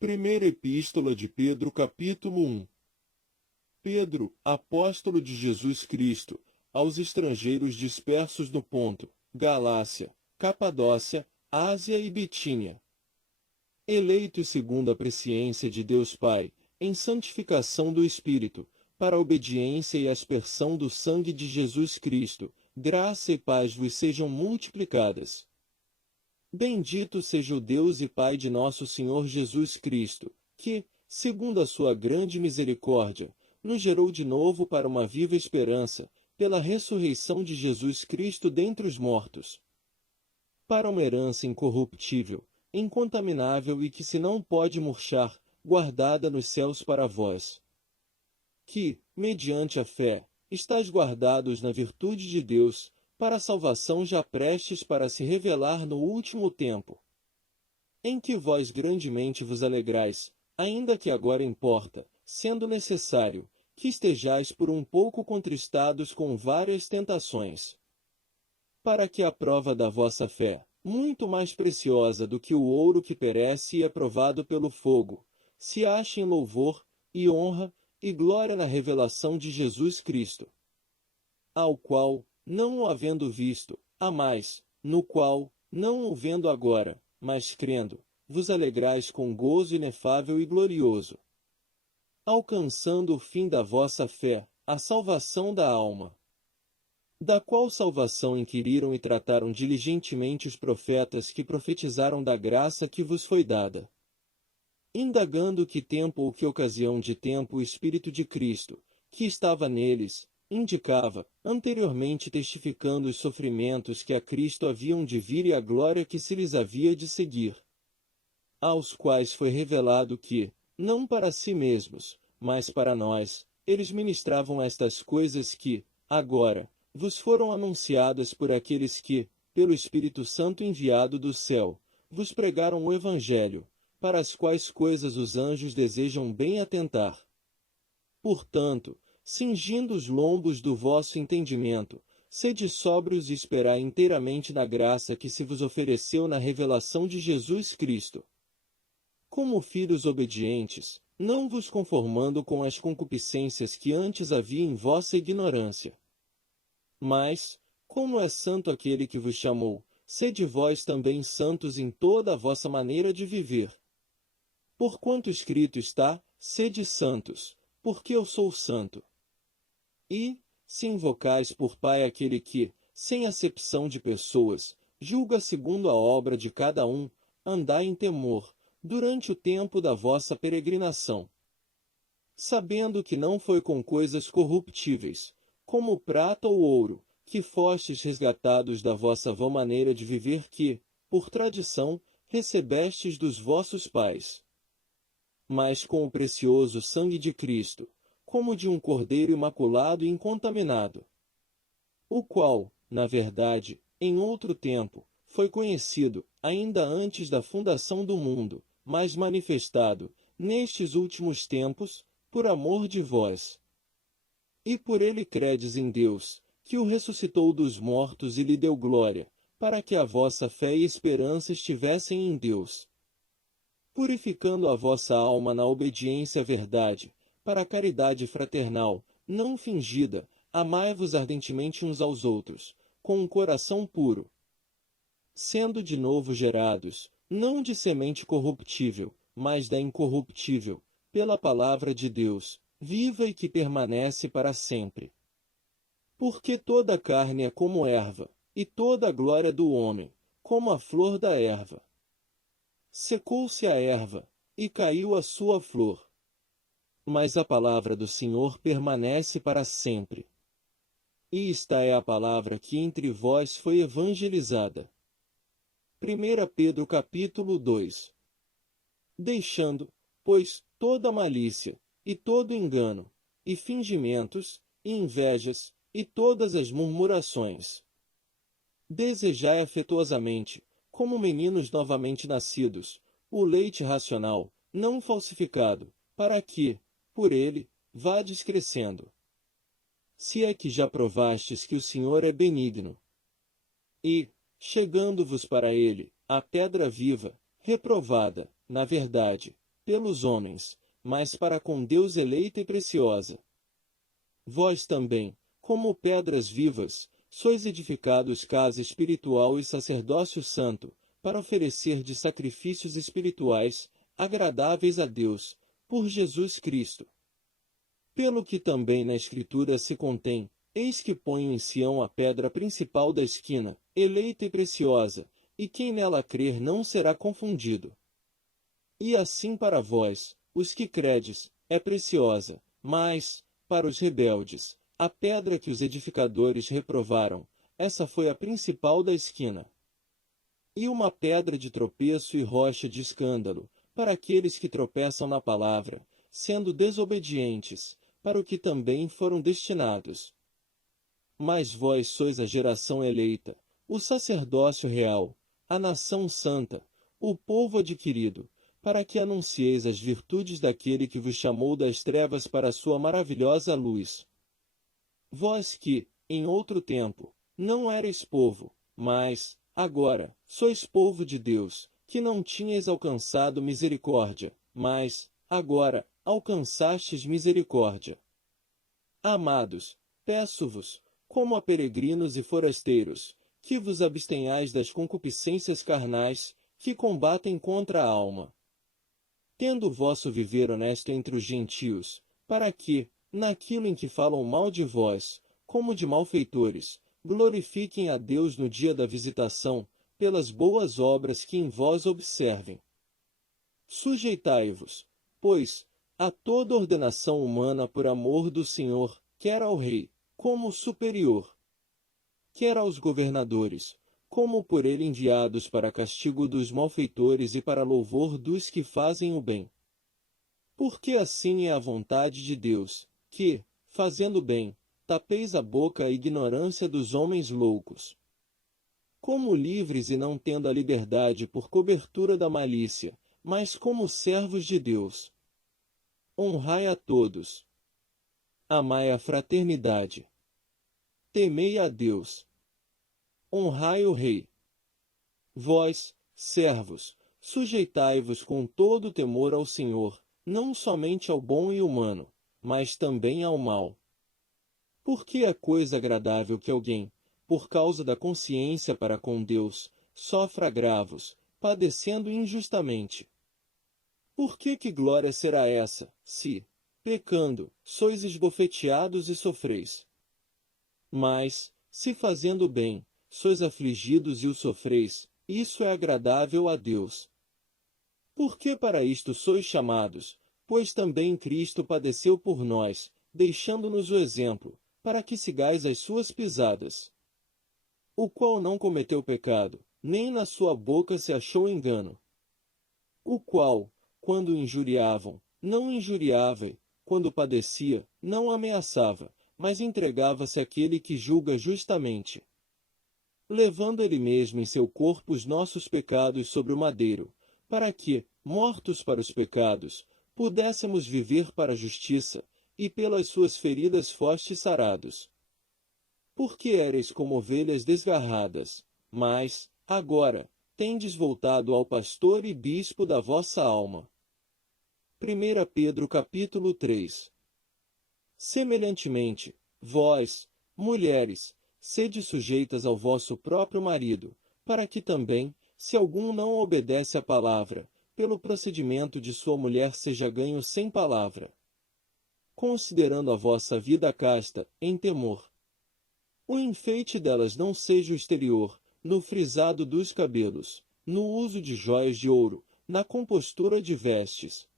Primeira Epístola de Pedro, capítulo 1. Pedro, apóstolo de Jesus Cristo, aos estrangeiros dispersos no Ponto, Galácia, Capadócia, Ásia e Bitínia. Eleitos segundo a presciência de Deus Pai, em santificação do Espírito, para a obediência e aspersão do sangue de Jesus Cristo, graça e paz vos sejam multiplicadas. Bendito seja o Deus e Pai de nosso Senhor Jesus Cristo, que, segundo a sua grande misericórdia, nos gerou de novo para uma viva esperança, pela ressurreição de Jesus Cristo dentre os mortos, para uma herança incorruptível, incontaminável e que se não pode murchar, guardada nos céus para vós, que, mediante a fé, estáis guardados na virtude de Deus, para a salvação já prestes para se revelar no último tempo, em que vós grandemente vos alegrais, ainda que agora importa, sendo necessário, que estejais por um pouco contristados com várias tentações, para que a prova da vossa fé, muito mais preciosa do que o ouro que perece e é provado pelo fogo, se ache em louvor, e honra, e glória na revelação de Jesus Cristo, ao qual, não o havendo visto, há mais, no qual, não o vendo agora, mas crendo, vos alegrais com gozo inefável e glorioso, alcançando o fim da vossa fé, a salvação da alma, da qual salvação inquiriram e trataram diligentemente os profetas que profetizaram da graça que vos foi dada, indagando que tempo ou que ocasião de tempo o Espírito de Cristo, que estava neles, indicava, anteriormente testificando os sofrimentos que a Cristo haviam de vir e a glória que se lhes havia de seguir, aos quais foi revelado que, não para si mesmos, mas para nós, eles ministravam estas coisas que, agora, vos foram anunciadas por aqueles que, pelo Espírito Santo enviado do céu, vos pregaram o Evangelho, para as quais coisas os anjos desejam bem atentar. Portanto, cingindo os lombos do vosso entendimento, sede sóbrios e esperai inteiramente na graça que se vos ofereceu na revelação de Jesus Cristo. Como filhos obedientes, não vos conformando com as concupiscências que antes havia em vossa ignorância. Mas, como é santo aquele que vos chamou, sede vós também santos em toda a vossa maneira de viver. Porquanto escrito está, sede santos, porque eu sou santo. E, se invocais por Pai aquele que, sem acepção de pessoas, julga segundo a obra de cada um, andai em temor, durante o tempo da vossa peregrinação, sabendo que não foi com coisas corruptíveis, como prata ou ouro, que fostes resgatados da vossa vã maneira de viver que, por tradição, recebestes dos vossos pais, mas com o precioso sangue de Cristo, como de um cordeiro imaculado e incontaminado, o qual, na verdade, em outro tempo, foi conhecido, ainda antes da fundação do mundo, mas manifestado, nestes últimos tempos, por amor de vós. E por ele credes em Deus, que o ressuscitou dos mortos e lhe deu glória, para que a vossa fé e esperança estivessem em Deus, purificando a vossa alma na obediência à verdade, para a caridade fraternal, não fingida, amai-vos ardentemente uns aos outros, com um coração puro, sendo de novo gerados, não de semente corruptível, mas da incorruptível, pela palavra de Deus, viva e que permanece para sempre. Porque toda a carne é como erva, e toda a glória do homem, como a flor da erva. Secou-se a erva, e caiu a sua flor. Mas a palavra do Senhor permanece para sempre. E esta é a palavra que entre vós foi evangelizada. 1 Pedro capítulo 2. Deixando, pois, toda malícia, e todo engano, e fingimentos, e invejas, e todas as murmurações. Desejai afetuosamente, como meninos novamente nascidos, o leite racional, não falsificado, para que, por ele, vades crescendo. Se é que já provastes que o Senhor é benigno. E, chegando-vos para ele, a pedra viva, reprovada, na verdade, pelos homens, mas para com Deus eleita e preciosa. Vós também, como pedras vivas, sois edificados casa espiritual e sacerdócio santo, para oferecer de sacrifícios espirituais, agradáveis a Deus, por Jesus Cristo. Pelo que também na Escritura se contém, eis que ponho em Sião a pedra principal da esquina, eleita e preciosa, e quem nela crer não será confundido. E assim para vós, os que credes, é preciosa, mas, para os rebeldes, a pedra que os edificadores reprovaram, essa foi a principal da esquina. E uma pedra de tropeço e rocha de escândalo, para aqueles que tropeçam na palavra, sendo desobedientes, para o que também foram destinados. Mas vós sois a geração eleita, o sacerdócio real, a nação santa, o povo adquirido, para que anuncieis as virtudes daquele que vos chamou das trevas para a sua maravilhosa luz. Vós que, em outro tempo, não erais povo, mas, agora, sois povo de Deus, que não tinhais alcançado misericórdia, mas, agora, alcançastes misericórdia. Amados, peço-vos, como a peregrinos e forasteiros, que vos abstenhais das concupiscências carnais, que combatem contra a alma. Tendo o vosso viver honesto entre os gentios, para que, naquilo em que falam mal de vós, como de malfeitores, glorifiquem a Deus no dia da visitação, pelas boas obras que em vós observem. Sujeitai-vos, pois, a toda ordenação humana por amor do Senhor, quer ao rei, como superior, quer aos governadores, como por ele enviados para castigo dos malfeitores e para louvor dos que fazem o bem. Porque assim é a vontade de Deus, que, fazendo bem, tapeis a boca à ignorância dos homens loucos. Como livres e não tendo a liberdade por cobertura da malícia, mas como servos de Deus. Honrai a todos. Amai a fraternidade. Temei a Deus. Honrai o Rei. Vós, servos, sujeitai-vos com todo temor ao Senhor, não somente ao bom e humano, mas também ao mal. Porque é coisa agradável que alguém, por causa da consciência para com Deus, sofra agravos, padecendo injustamente. Por que glória será essa, se, pecando, sois esbofeteados e sofreis? Mas, se fazendo bem, sois afligidos e o sofreis, isso é agradável a Deus. Porque para isto sois chamados, pois também Cristo padeceu por nós, deixando-nos o exemplo, para que sigais as suas pisadas. O qual não cometeu pecado, nem na sua boca se achou engano. O qual, quando injuriavam, não injuriava, quando padecia, não ameaçava, mas entregava-se àquele que julga justamente. Levando ele mesmo em seu corpo os nossos pecados sobre o madeiro, para que, mortos para os pecados, pudéssemos viver para a justiça, e pelas suas feridas fostes sarados. Porque éreis como ovelhas desgarradas, mas, agora, tendes voltado ao pastor e bispo da vossa alma. 1 Pedro capítulo 3. Semelhantemente, vós, mulheres, sede sujeitas ao vosso próprio marido, para que também, se algum não obedece à palavra, pelo procedimento de sua mulher seja ganho sem palavra. Considerando a vossa vida casta, em temor. O enfeite delas não seja o exterior, no frisado dos cabelos, no uso de jóias de ouro, na compostura de vestes.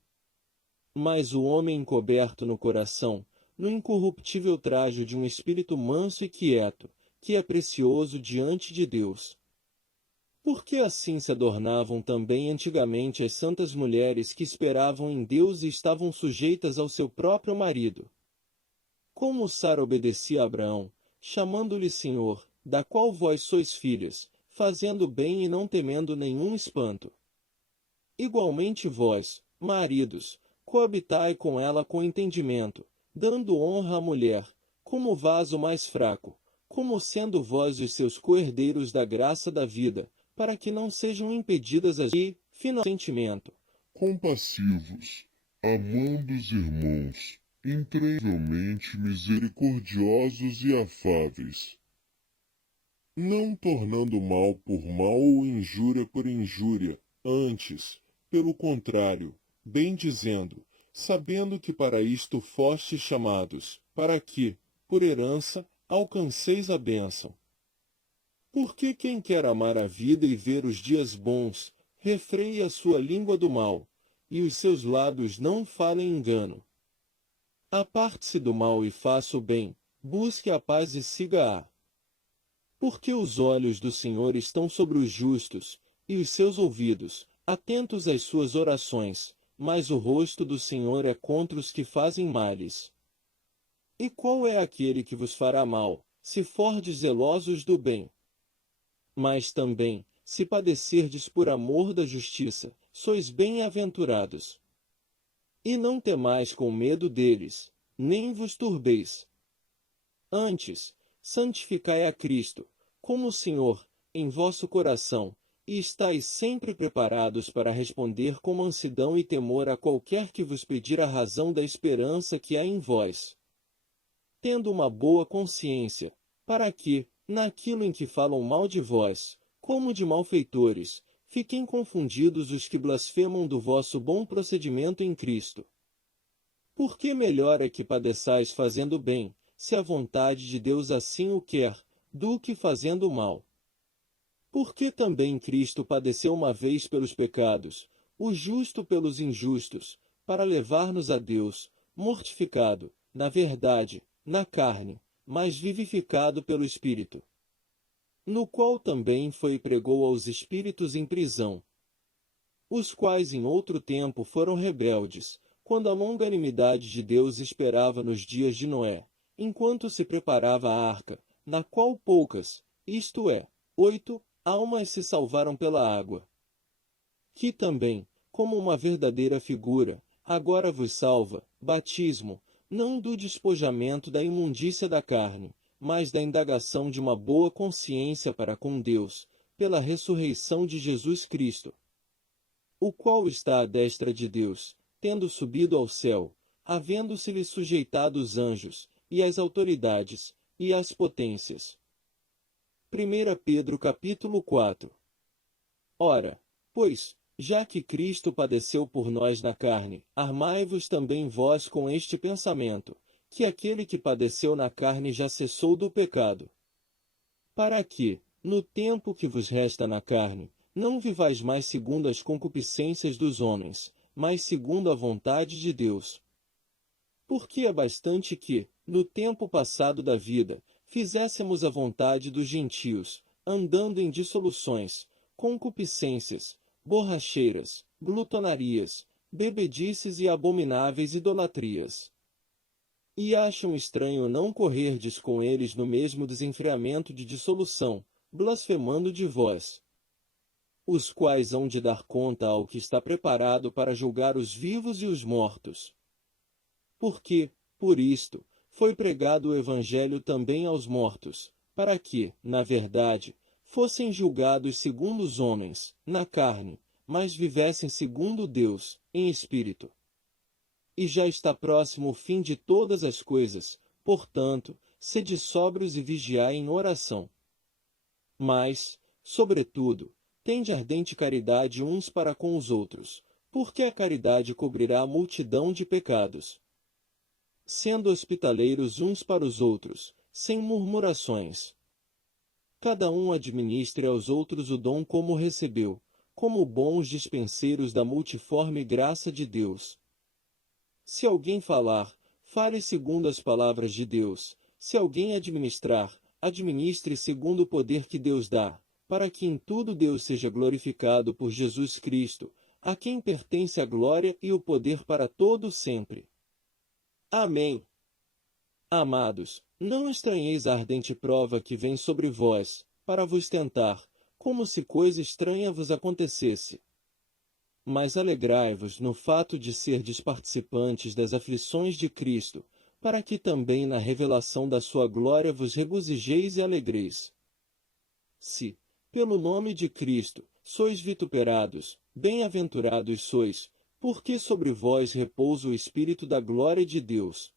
Mas o homem encoberto no coração, no incorruptível trajo de um espírito manso e quieto, que é precioso diante de Deus. Porque assim se adornavam também antigamente as santas mulheres que esperavam em Deus e estavam sujeitas ao seu próprio marido. Como Sara obedecia a Abraão, chamando-lhe Senhor, da qual vós sois filhas, fazendo bem e não temendo nenhum espanto. Igualmente vós, maridos, coabitai com ela com entendimento, dando honra à mulher, como vaso mais fraco, como sendo vós os seus coherdeiros da graça da vida, para que não sejam impedidas as e, finalmente, compassivos, amando os irmãos, incrivelmente misericordiosos e afáveis, não tornando mal por mal ou injúria por injúria, antes, pelo contrário, bem dizendo, sabendo que para isto fostes chamados, para que, por herança, alcanceis a bênção. Porque quem quer amar a vida e ver os dias bons, refreie a sua língua do mal, e os seus lábios não falem engano. Aparte-se do mal e faça o bem, busque a paz e siga-a. Porque os olhos do Senhor estão sobre os justos, e os seus ouvidos, atentos às suas orações, mas o rosto do Senhor é contra os que fazem males. E qual é aquele que vos fará mal, se fordes zelosos do bem? Mas também, se padecerdes por amor da justiça, sois bem-aventurados. E não temais com medo deles, nem vos turbeis. Antes, santificai a Cristo, como o Senhor, em vosso coração, e estáis sempre preparados para responder com mansidão e temor a qualquer que vos pedir a razão da esperança que há em vós. Tendo uma boa consciência, para que, naquilo em que falam mal de vós, como de malfeitores, fiquem confundidos os que blasfemam do vosso bom procedimento em Cristo. Porque melhor é que padeçais fazendo bem, se a vontade de Deus assim o quer, do que fazendo mal. Porque também Cristo padeceu uma vez pelos pecados, o justo pelos injustos, para levar-nos a Deus, mortificado, na verdade, na carne, mas vivificado pelo Espírito. No qual também foi e pregou aos espíritos em prisão, os quais em outro tempo foram rebeldes, quando a longanimidade de Deus esperava nos dias de Noé, enquanto se preparava a arca, na qual poucas, isto é, 8, almas se salvaram pela água. Que também, como uma verdadeira figura, agora vos salva, batismo, não do despojamento da imundícia da carne, mas da indagação de uma boa consciência para com Deus, pela ressurreição de Jesus Cristo, o qual está à destra de Deus, tendo subido ao céu, havendo-se-lhe sujeitado os anjos, e as autoridades, e as potências. 1 Pedro capítulo 4. Ora, pois, já que Cristo padeceu por nós na carne, armai-vos também vós com este pensamento, que aquele que padeceu na carne já cessou do pecado. Para que, no tempo que vos resta na carne, não vivais mais segundo as concupiscências dos homens, mas segundo a vontade de Deus. Porque é bastante que, no tempo passado da vida, fizéssemos a vontade dos gentios, andando em dissoluções, concupiscências, borracheiras, glutonarias, bebedices e abomináveis idolatrias. E acham estranho não correrdes com eles no mesmo desenfreamento de dissolução, blasfemando de vós, os quais hão de dar conta ao que está preparado para julgar os vivos e os mortos. Porque, por isto, foi pregado o Evangelho também aos mortos, para que, na verdade, fossem julgados segundo os homens, na carne, mas vivessem segundo Deus, em espírito. E já está próximo o fim de todas as coisas, portanto, sede sóbrios e vigiai em oração. Mas, sobretudo, tende ardente caridade uns para com os outros, porque a caridade cobrirá a multidão de pecados. Sendo hospitaleiros uns para os outros, sem murmurações. Cada um administre aos outros o dom como recebeu, como bons dispenseiros da multiforme graça de Deus. Se alguém falar, fale segundo as palavras de Deus. Se alguém administrar, administre segundo o poder que Deus dá, para que em tudo Deus seja glorificado por Jesus Cristo, a quem pertence a glória e o poder para todo sempre. Amém. Amados, não estranheis a ardente prova que vem sobre vós, para vos tentar, como se coisa estranha vos acontecesse. Mas alegrai-vos no fato de serdes participantes das aflições de Cristo, para que também na revelação da sua glória vos regozijeis e alegreis. Se, pelo nome de Cristo, sois vituperados, bem-aventurados sois, porque sobre vós repousa o Espírito da glória de Deus.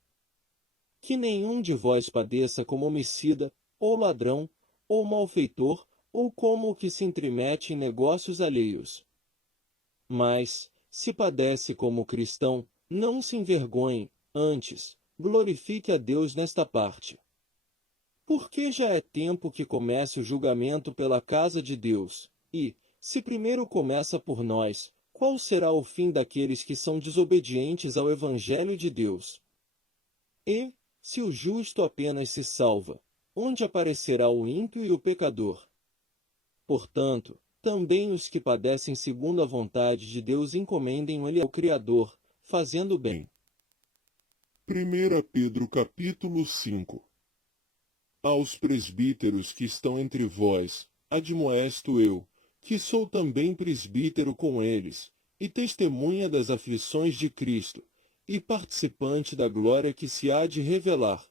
Que nenhum de vós padeça como homicida, ou ladrão, ou malfeitor, ou como o que se intromete em negócios alheios. Mas, se padece como cristão, não se envergonhe, antes, glorifique a Deus nesta parte. Porque já é tempo que comece o julgamento pela casa de Deus, e, se primeiro começa por nós, qual será o fim daqueles que são desobedientes ao Evangelho de Deus? E, se o justo apenas se salva, onde aparecerá o ímpio e o pecador? Portanto, também os que padecem segundo a vontade de Deus encomendem-lhe ao Criador, fazendo bem. 1 Pedro capítulo 5. Aos presbíteros que estão entre vós, admoesto eu, que sou também presbítero com eles, e testemunha das aflições de Cristo, e participante da glória que se há de revelar.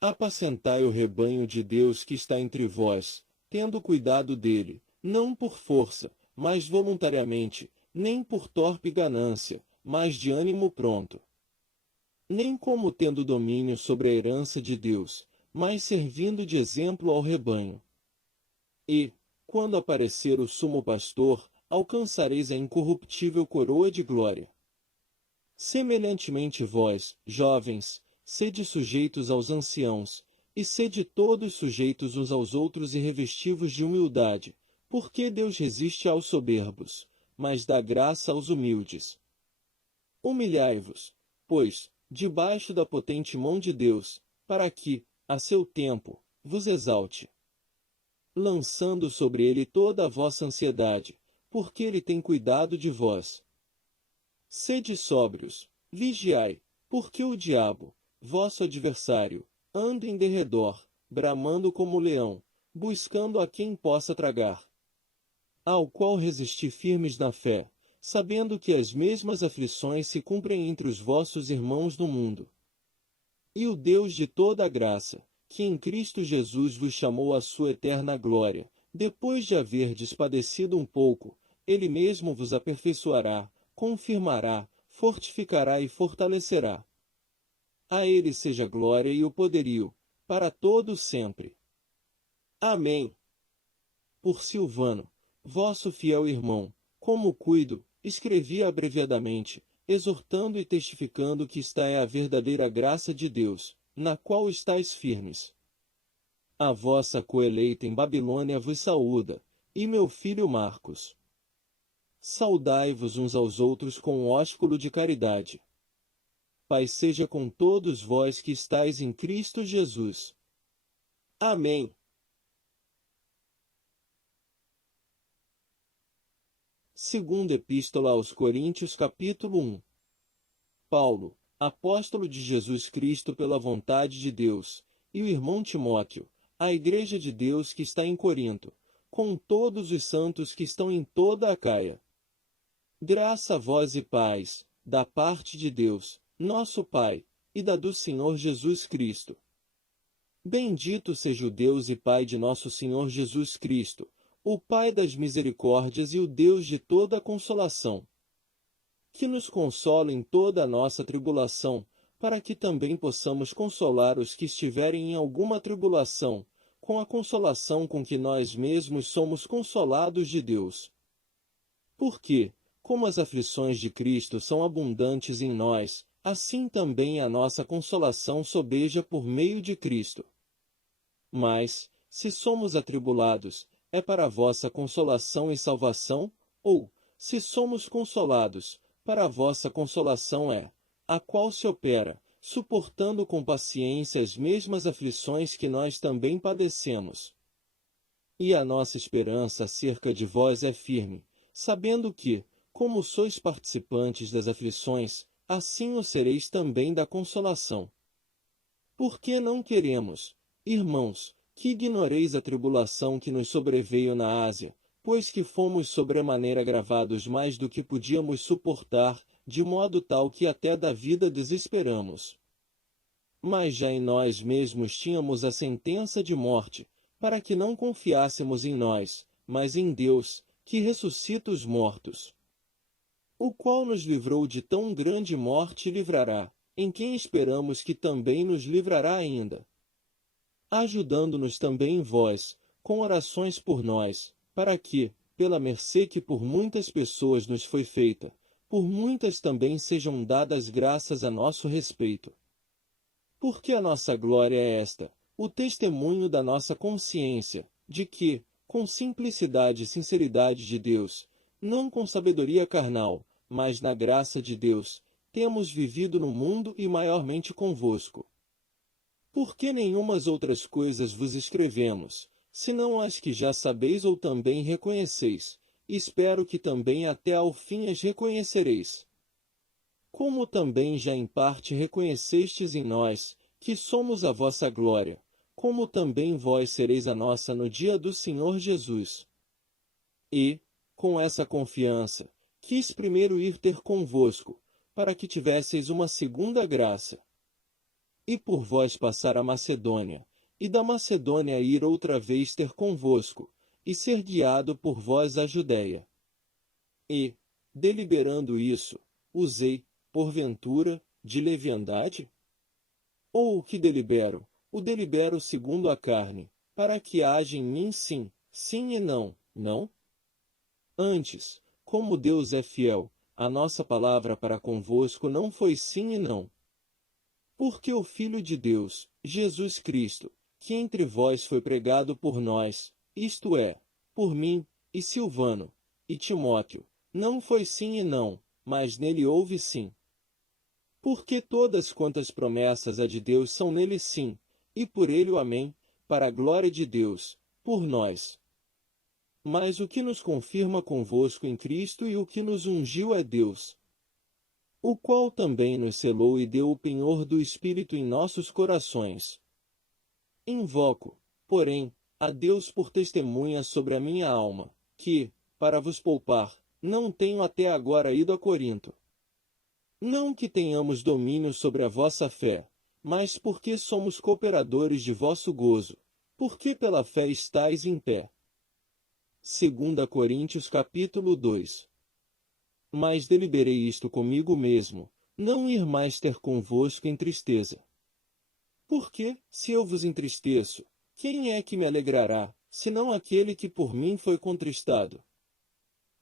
Apacentai o rebanho de Deus que está entre vós, tendo cuidado dele, não por força, mas voluntariamente, nem por torpe ganância, mas de ânimo pronto. Nem como tendo domínio sobre a herança de Deus, mas servindo de exemplo ao rebanho. E, quando aparecer o sumo pastor, alcançareis a incorruptível coroa de glória. Semelhantemente vós, jovens, sede sujeitos aos anciãos, e sede todos sujeitos uns aos outros e revestivos de humildade, porque Deus resiste aos soberbos, mas dá graça aos humildes. Humilhai-vos, pois, debaixo da potente mão de Deus, para que, a seu tempo, vos exalte. Lançando sobre ele toda a vossa ansiedade, porque ele tem cuidado de vós. Sede sóbrios, vigiai, porque o diabo, vosso adversário, anda em derredor, bramando como leão, buscando a quem possa tragar. Ao qual resisti firmes na fé, sabendo que as mesmas aflições se cumprem entre os vossos irmãos no mundo. E o Deus de toda a graça, que em Cristo Jesus vos chamou à sua eterna glória, depois de haverdes padecido um pouco, ele mesmo vos aperfeiçoará, confirmará, fortificará e fortalecerá. A ele seja glória e o poderio, para todo sempre. Amém. Por Silvano, vosso fiel irmão, como cuido, escrevi abreviadamente, exortando e testificando que esta é a verdadeira graça de Deus, na qual estáis firmes. A vossa coeleita em Babilônia vos saúda, e meu filho Marcos. Saudai-vos uns aos outros com um ósculo de caridade. Paz seja com todos vós que estáis em Cristo Jesus. Amém. Segunda Epístola aos Coríntios capítulo 1. Paulo, apóstolo de Jesus Cristo pela vontade de Deus, e o irmão Timóteo, à Igreja de Deus que está em Corinto, com todos os santos que estão em toda a Acaia. Graça a vós e paz, da parte de Deus, nosso Pai, e da do Senhor Jesus Cristo. Bendito seja o Deus e Pai de nosso Senhor Jesus Cristo, o Pai das misericórdias e o Deus de toda a consolação, que nos consola em toda a nossa tribulação, para que também possamos consolar os que estiverem em alguma tribulação, com a consolação com que nós mesmos somos consolados de Deus. Porque, como as aflições de Cristo são abundantes em nós, assim também a nossa consolação sobeja por meio de Cristo. Mas, se somos atribulados, é para a vossa consolação e salvação, ou, se somos consolados, para a vossa consolação é, a qual se opera, suportando com paciência as mesmas aflições que nós também padecemos. E a nossa esperança acerca de vós é firme, sabendo que, como sois participantes das aflições, assim o sereis também da consolação. Porque não queremos, irmãos, que ignoreis a tribulação que nos sobreveio na Ásia, pois que fomos sobremaneira agravados mais do que podíamos suportar, de modo tal que até da vida desesperamos. Mas já em nós mesmos tínhamos a sentença de morte, para que não confiássemos em nós, mas em Deus, que ressuscita os mortos. o qual nos livrou de tão grande morte e livrará, em quem esperamos que também nos livrará ainda, ajudando-nos também vós, com orações por nós, para que, pela mercê que por muitas pessoas nos foi feita, por muitas também sejam dadas graças a nosso respeito. Porque a nossa glória é esta, o testemunho da nossa consciência, de que, com simplicidade e sinceridade de Deus, não com sabedoria carnal, mas na graça de Deus, temos vivido no mundo e maiormente convosco. Porque nenhumas outras coisas vos escrevemos, senão as que já sabeis ou também reconheceis, espero que também até ao fim as reconhecereis. Como também já em parte reconhecestes em nós, que somos a vossa glória, como também vós sereis a nossa no dia do Senhor Jesus. E, com essa confiança, quis primeiro ir ter convosco, para que tivesseis uma segunda graça. E por vós passar a Macedônia, e da Macedônia ir outra vez ter convosco, e ser guiado por vós à Judéia. E, deliberando isso, usei, porventura, de leviandade? Ou o que delibero? O delibero segundo a carne, para que haja em mim sim, sim e não, não? Antes, como Deus é fiel, a nossa palavra para convosco não foi sim e não. Porque o Filho de Deus, Jesus Cristo, que entre vós foi pregado por nós, isto é, por mim, e Silvano, e Timóteo, não foi sim e não, mas nele houve sim. Porque todas quantas promessas há de Deus são nele sim, e por ele o amém, para a glória de Deus, por nós. Mas o que nos confirma convosco em Cristo e o que nos ungiu é Deus, o qual também nos selou e deu o penhor do Espírito em nossos corações. Invoco, porém, a Deus por testemunha sobre a minha alma, que, para vos poupar, não tenho até agora ido a Corinto. Não que tenhamos domínio sobre a vossa fé, mas porque somos cooperadores de vosso gozo, porque pela fé estáis em pé. 2 Coríntios capítulo 2. Mas deliberei isto comigo mesmo, não ir mais ter convosco em tristeza. Porque, se eu vos entristeço, quem é que me alegrará, senão aquele que por mim foi contristado?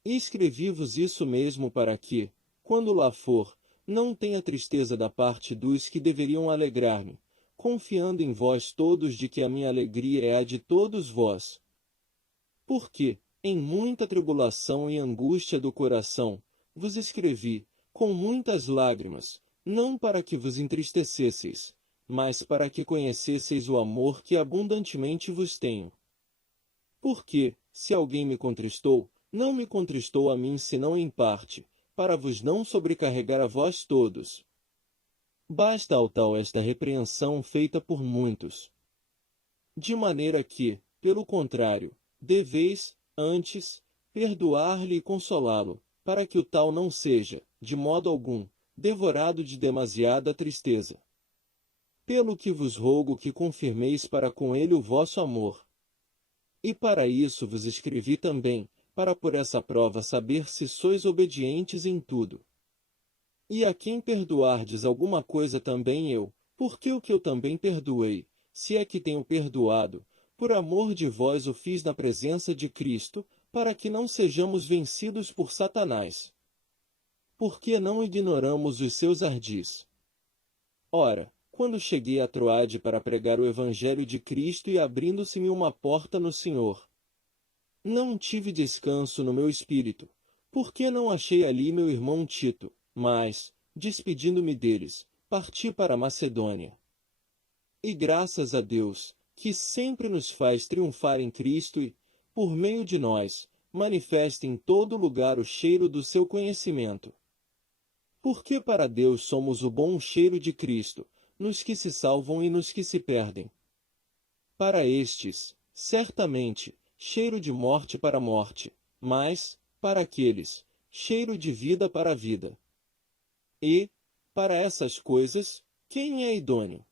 E escrevi-vos isso mesmo para que, quando lá for, não tenha tristeza da parte dos que deveriam alegrar-me, confiando em vós todos de que a minha alegria é a de todos vós. Porque, em muita tribulação e angústia do coração, vos escrevi, com muitas lágrimas, não para que vos entristecesseis, mas para que conhecesseis o amor que abundantemente vos tenho. Porque, se alguém me contristou, não me contristou a mim senão em parte, para vos não sobrecarregar a vós todos. Basta ao tal esta repreensão feita por muitos. De maneira que, pelo contrário, deveis, antes, perdoar-lhe e consolá-lo, para que o tal não seja, de modo algum, devorado de demasiada tristeza. Pelo que vos rogo que confirmeis para com ele o vosso amor. E para isso vos escrevi também, para por essa prova saber se sois obedientes em tudo. E a quem perdoardes alguma coisa também eu, porque o que eu também perdoei, se é que tenho perdoado, por amor de vós o fiz na presença de Cristo, para que não sejamos vencidos por Satanás. Porque não ignoramos os seus ardis. Ora, quando cheguei a Troade para pregar o Evangelho de Cristo e abrindo-se-me uma porta no Senhor, não tive descanso no meu espírito, porque não achei ali meu irmão Tito, mas, despedindo-me deles, parti para a Macedônia. E graças a Deus, que sempre nos faz triunfar em Cristo e, por meio de nós, manifesta em todo lugar o cheiro do seu conhecimento. Porque para Deus somos o bom cheiro de Cristo, nos que se salvam e nos que se perdem. Para estes, certamente, cheiro de morte para a morte, mas, para aqueles, cheiro de vida para a vida. E, para essas coisas, quem é idôneo?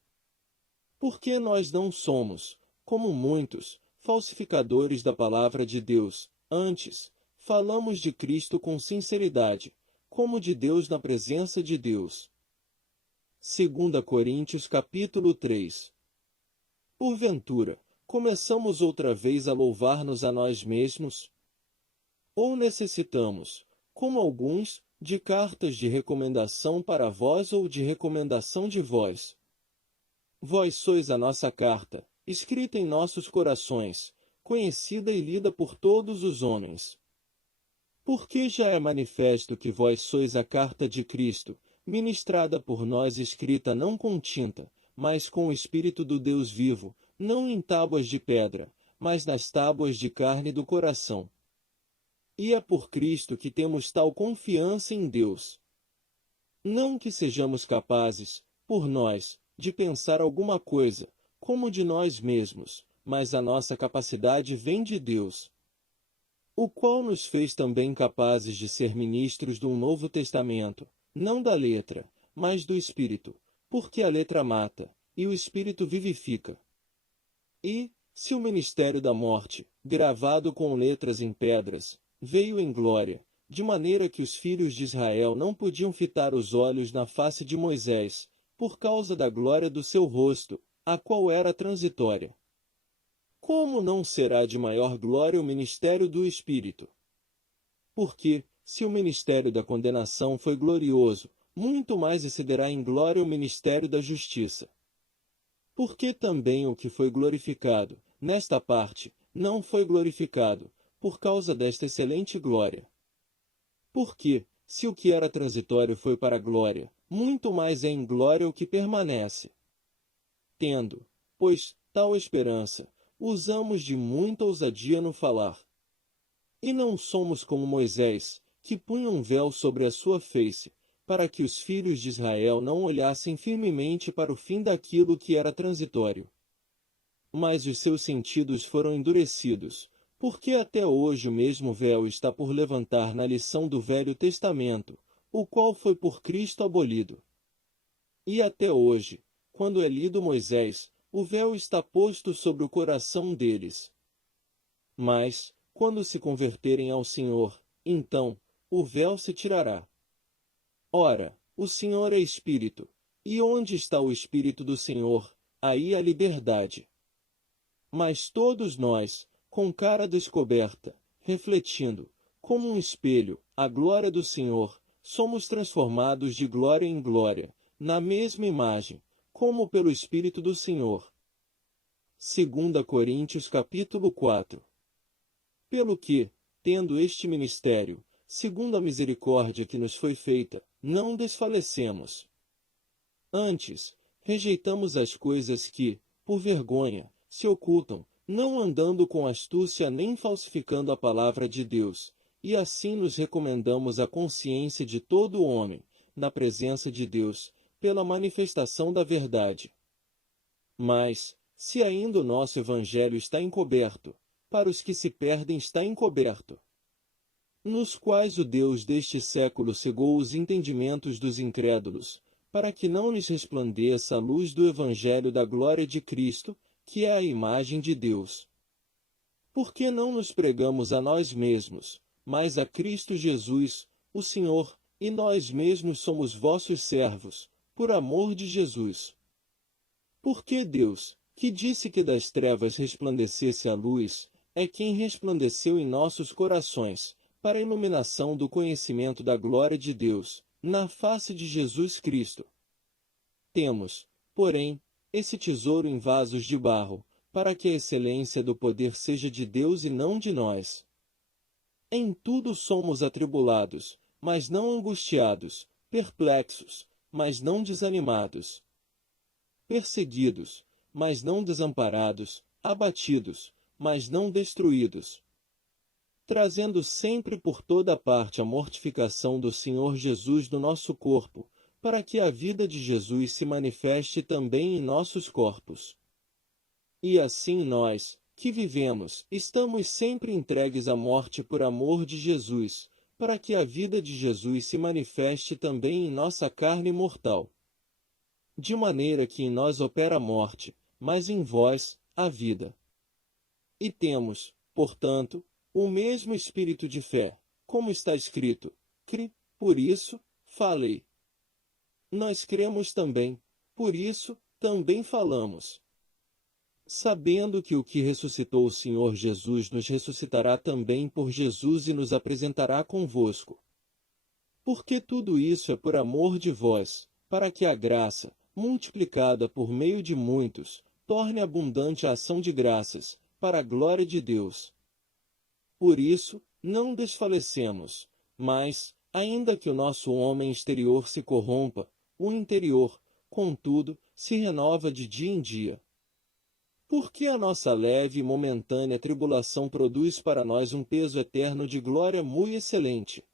Porque nós não somos, como muitos, falsificadores da palavra de Deus, antes, falamos de Cristo com sinceridade, como de Deus na presença de Deus. 2 Coríntios capítulo 3. Porventura, começamos outra vez a louvar-nos a nós mesmos? Ou necessitamos, como alguns, de cartas de recomendação para vós ou de recomendação de vós? Vós sois a nossa carta, escrita em nossos corações, conhecida e lida por todos os homens. Porque já é manifesto que vós sois a carta de Cristo, ministrada por nós, escrita não com tinta, mas com o Espírito do Deus vivo, não em tábuas de pedra, mas nas tábuas de carne do coração. E é por Cristo que temos tal confiança em Deus. Não que sejamos capazes, por nós, de pensar alguma coisa, como de nós mesmos, mas a nossa capacidade vem de Deus, o qual nos fez também capazes de ser ministros de um novo testamento, não da letra, mas do Espírito, porque a letra mata, e o Espírito vivifica. E, se o ministério da morte, gravado com letras em pedras, veio em glória, de maneira que os filhos de Israel não podiam fitar os olhos na face de Moisés, por causa da glória do seu rosto, a qual era transitória. Como não será de maior glória o ministério do Espírito? Porque, se o ministério da condenação foi glorioso, muito mais excederá em glória o ministério da justiça. Porque também o que foi glorificado, nesta parte, não foi glorificado, por causa desta excelente glória. Porque, se o que era transitório foi para a glória, muito mais é em glória o que permanece. Tendo, pois, tal esperança, usamos de muita ousadia no falar. E não somos como Moisés, que punha um véu sobre a sua face, para que os filhos de Israel não olhassem firmemente para o fim daquilo que era transitório. Mas os seus sentidos foram endurecidos, porque até hoje o mesmo véu está por levantar na lição do Velho Testamento, o qual foi por Cristo abolido. E até hoje, quando é lido Moisés, o véu está posto sobre o coração deles. Mas, quando se converterem ao Senhor, então, o véu se tirará. Ora, o Senhor é Espírito, e onde está o Espírito do Senhor, aí há liberdade. Mas todos nós, com cara descoberta, refletindo, como um espelho, a glória do Senhor, somos transformados de glória em glória, na mesma imagem, como pelo Espírito do Senhor. 2 Coríntios capítulo 4. Pelo que, tendo este ministério, segundo a misericórdia que nos foi feita, não desfalecemos. Antes, rejeitamos as coisas que, por vergonha, se ocultam, não andando com astúcia nem falsificando a palavra de Deus, e assim nos recomendamos à consciência de todo homem, na presença de Deus, pela manifestação da verdade. Mas, se ainda o nosso Evangelho está encoberto, para os que se perdem está encoberto, nos quais o Deus deste século cegou os entendimentos dos incrédulos, para que não lhes resplandeça a luz do Evangelho da glória de Cristo, que é a imagem de Deus. Porque não nos pregamos a nós mesmos, mas a Cristo Jesus, o Senhor, e nós mesmos somos vossos servos, por amor de Jesus. Porque Deus, que disse que das trevas resplandecesse a luz, é quem resplandeceu em nossos corações, para a iluminação do conhecimento da glória de Deus, na face de Jesus Cristo. Temos, porém, esse tesouro em vasos de barro, para que a excelência do poder seja de Deus e não de nós. Em tudo somos atribulados, mas não angustiados, perplexos, mas não desanimados, perseguidos, mas não desamparados, abatidos, mas não destruídos, trazendo sempre por toda parte a mortificação do Senhor Jesus do nosso corpo, para que a vida de Jesus se manifeste também em nossos corpos. E assim nós, que vivemos, estamos sempre entregues à morte por amor de Jesus, para que a vida de Jesus se manifeste também em nossa carne mortal. De maneira que em nós opera a morte, mas em vós, a vida. E temos, portanto, o mesmo espírito de fé, como está escrito, por isso, falei. Nós cremos também, por isso, também falamos. Sabendo que o que ressuscitou o Senhor Jesus nos ressuscitará também por Jesus e nos apresentará convosco. Porque tudo isso é por amor de vós, para que a graça, multiplicada por meio de muitos, torne abundante a ação de graças, para a glória de Deus. Por isso, não desfalecemos, mas, ainda que o nosso homem exterior se corrompa, o interior, contudo, se renova de dia em dia. Porque a nossa leve e momentânea tribulação produz para nós um peso eterno de glória muito excelente.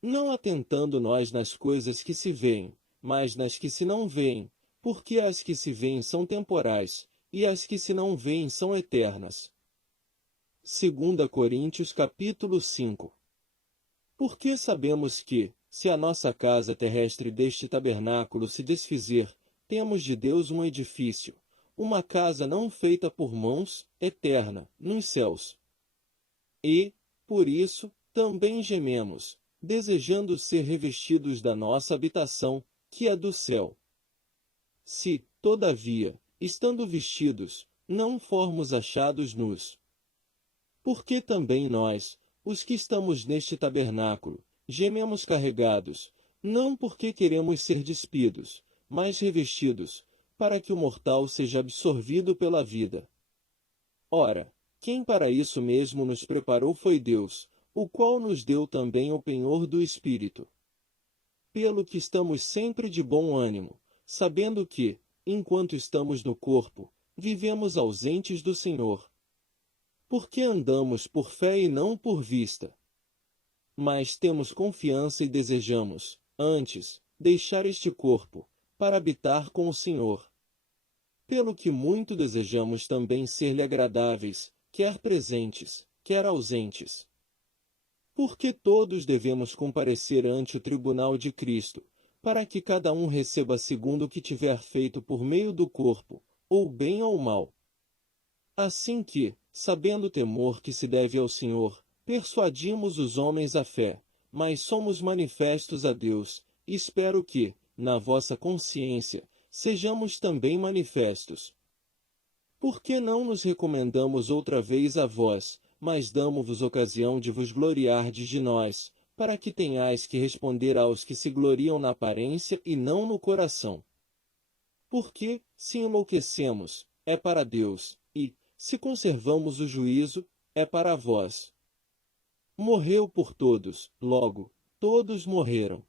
Não atentando nós nas coisas que se veem, mas nas que se não veem, porque as que se veem são temporais, e as que se não veem são eternas. 2 Coríntios capítulo 5. Porque sabemos que, se a nossa casa terrestre deste tabernáculo se desfizer, temos de Deus um edifício, uma casa não feita por mãos, eterna, nos céus. E, por isso, também gememos, desejando ser revestidos da nossa habitação, que é do céu. Se, todavia, estando vestidos, não formos achados nus. Porque também nós, os que estamos neste tabernáculo, gememos carregados, não porque queremos ser despidos, mas revestidos, para que o mortal seja absorvido pela vida. Ora, quem para isso mesmo nos preparou foi Deus, o qual nos deu também o penhor do Espírito. Pelo que estamos sempre de bom ânimo, sabendo que, enquanto estamos no corpo, vivemos ausentes do Senhor. Porque andamos por fé e não por vista. Mas temos confiança e desejamos, antes, deixar este corpo, para habitar com o Senhor. Pelo que muito desejamos também ser-lhe agradáveis, quer presentes, quer ausentes. Porque todos devemos comparecer ante o tribunal de Cristo, para que cada um receba segundo o que tiver feito por meio do corpo, ou bem ou mal. Assim que, sabendo o temor que se deve ao Senhor, persuadimos os homens à fé, mas somos manifestos a Deus, e espero que, na vossa consciência, sejamos também manifestos. Porque não nos recomendamos outra vez a vós, mas damo-vos ocasião de vos gloriardes de nós, para que tenhais que responder aos que se gloriam na aparência e não no coração. Porque, se enlouquecemos, é para Deus, e, se conservamos o juízo, é para vós. Morreu por todos, logo, todos morreram.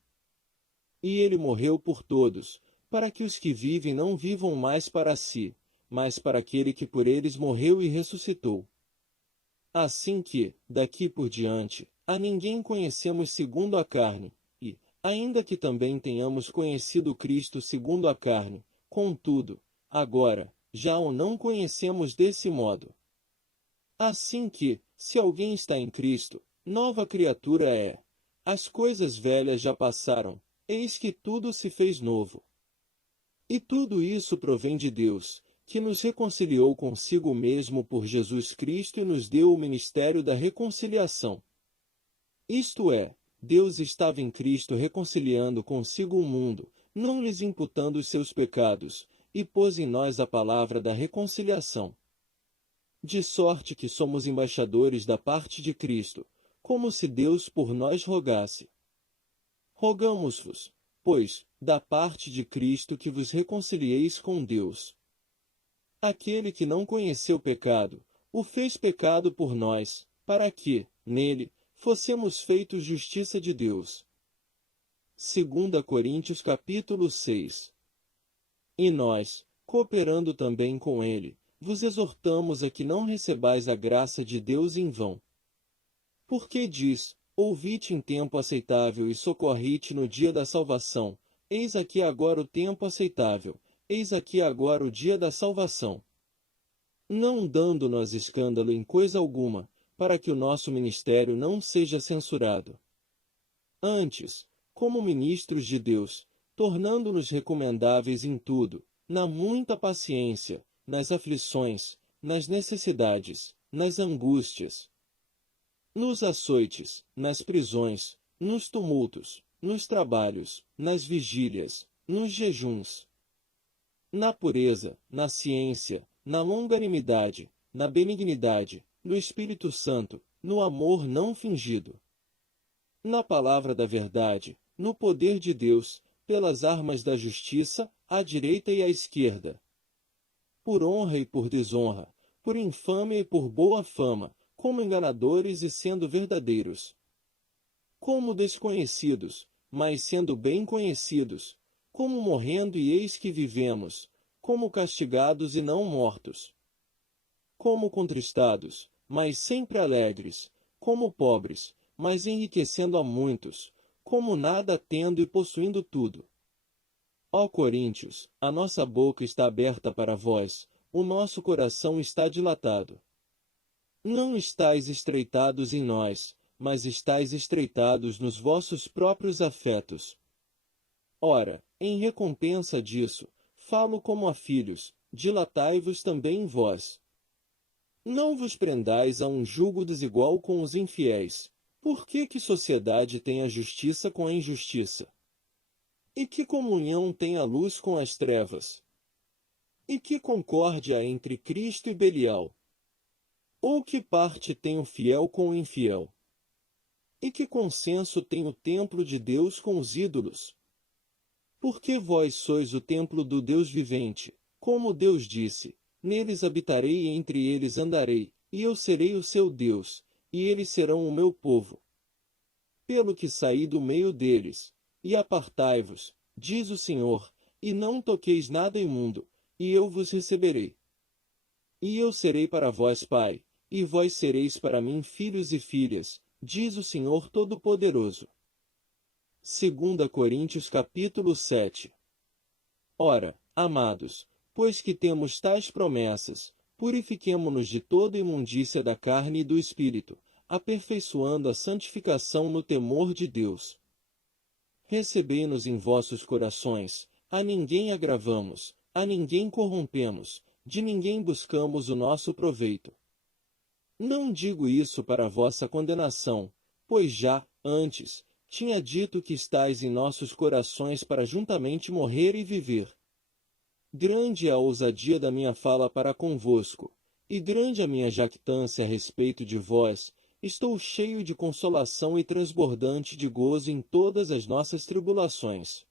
E ele morreu por todos, para que os que vivem não vivam mais para si, mas para aquele que por eles morreu e ressuscitou. Assim que, daqui por diante, a ninguém conhecemos segundo a carne, e, ainda que também tenhamos conhecido Cristo segundo a carne, contudo, agora, já o não conhecemos desse modo. Assim que, se alguém está em Cristo, nova criatura é. As coisas velhas já passaram, eis que tudo se fez novo. E tudo isso provém de Deus, que nos reconciliou consigo mesmo por Jesus Cristo e nos deu o ministério da reconciliação. Isto é, Deus estava em Cristo reconciliando consigo o mundo, não lhes imputando os seus pecados, e pôs em nós a palavra da reconciliação. De sorte que somos embaixadores da parte de Cristo, como se Deus por nós rogasse. Rogamo-vos, pois, da parte de Cristo que vos reconcilieis com Deus. Aquele que não conheceu pecado, o fez pecado por nós, para que, nele, fossemos feitos justiça de Deus. 2 Coríntios capítulo 6. E nós, cooperando também com ele, vos exortamos a que não recebais a graça de Deus em vão. Porque diz, ouvi-te em tempo aceitável e socorri-te no dia da salvação, eis aqui agora o tempo aceitável, eis aqui agora o dia da salvação. Não dando-nos escândalo em coisa alguma, para que o nosso ministério não seja censurado. Antes, como ministros de Deus, tornando-nos recomendáveis em tudo, na muita paciência, nas aflições, nas necessidades, nas angústias, nos açoites, nas prisões, nos tumultos, nos trabalhos, nas vigílias, nos jejuns, na pureza, na ciência, na longanimidade, na benignidade, no Espírito Santo, no amor não fingido, na palavra da verdade, no poder de Deus, pelas armas da justiça, à direita e à esquerda, por honra e por desonra, por infâmia e por boa fama, como enganadores e sendo verdadeiros, como desconhecidos, mas sendo bem conhecidos, como morrendo e eis que vivemos, como castigados e não mortos, como contristados, mas sempre alegres, como pobres, mas enriquecendo a muitos, como nada tendo e possuindo tudo. Ó Coríntios, a nossa boca está aberta para vós, o nosso coração está dilatado. Não estáis estreitados em nós, mas estáis estreitados nos vossos próprios afetos. Ora, em recompensa disso, falo como a filhos, dilatai-vos também em vós. Não vos prendais a um jugo desigual com os infiéis. Por que sociedade tem a justiça com a injustiça? E que comunhão tem a luz com as trevas? E que concórdia entre Cristo e Belial? Ou que parte tem o fiel com o infiel? E que consenso tem o templo de Deus com os ídolos? Porque vós sois o templo do Deus vivente, como Deus disse, neles habitarei e entre eles andarei, e eu serei o seu Deus, e eles serão o meu povo. Pelo que saí do meio deles, e apartai-vos, diz o Senhor, e não toqueis nada imundo, e eu vos receberei. E eu serei para vós pai, e vós sereis para mim filhos e filhas, diz o Senhor Todo-Poderoso. 2 Coríntios capítulo 7. Ora, amados, pois que temos tais promessas, purifiquemo-nos de toda imundícia da carne e do espírito, aperfeiçoando a santificação no temor de Deus. Recebei-nos em vossos corações, a ninguém agravamos, a ninguém corrompemos, de ninguém buscamos o nosso proveito. Não digo isso para vossa condenação, pois já, antes, tinha dito que estais em nossos corações para juntamente morrer e viver. Grande é a ousadia da minha fala para convosco, e grande a minha jactância a respeito de vós, estou cheio de consolação e transbordante de gozo em todas as nossas tribulações.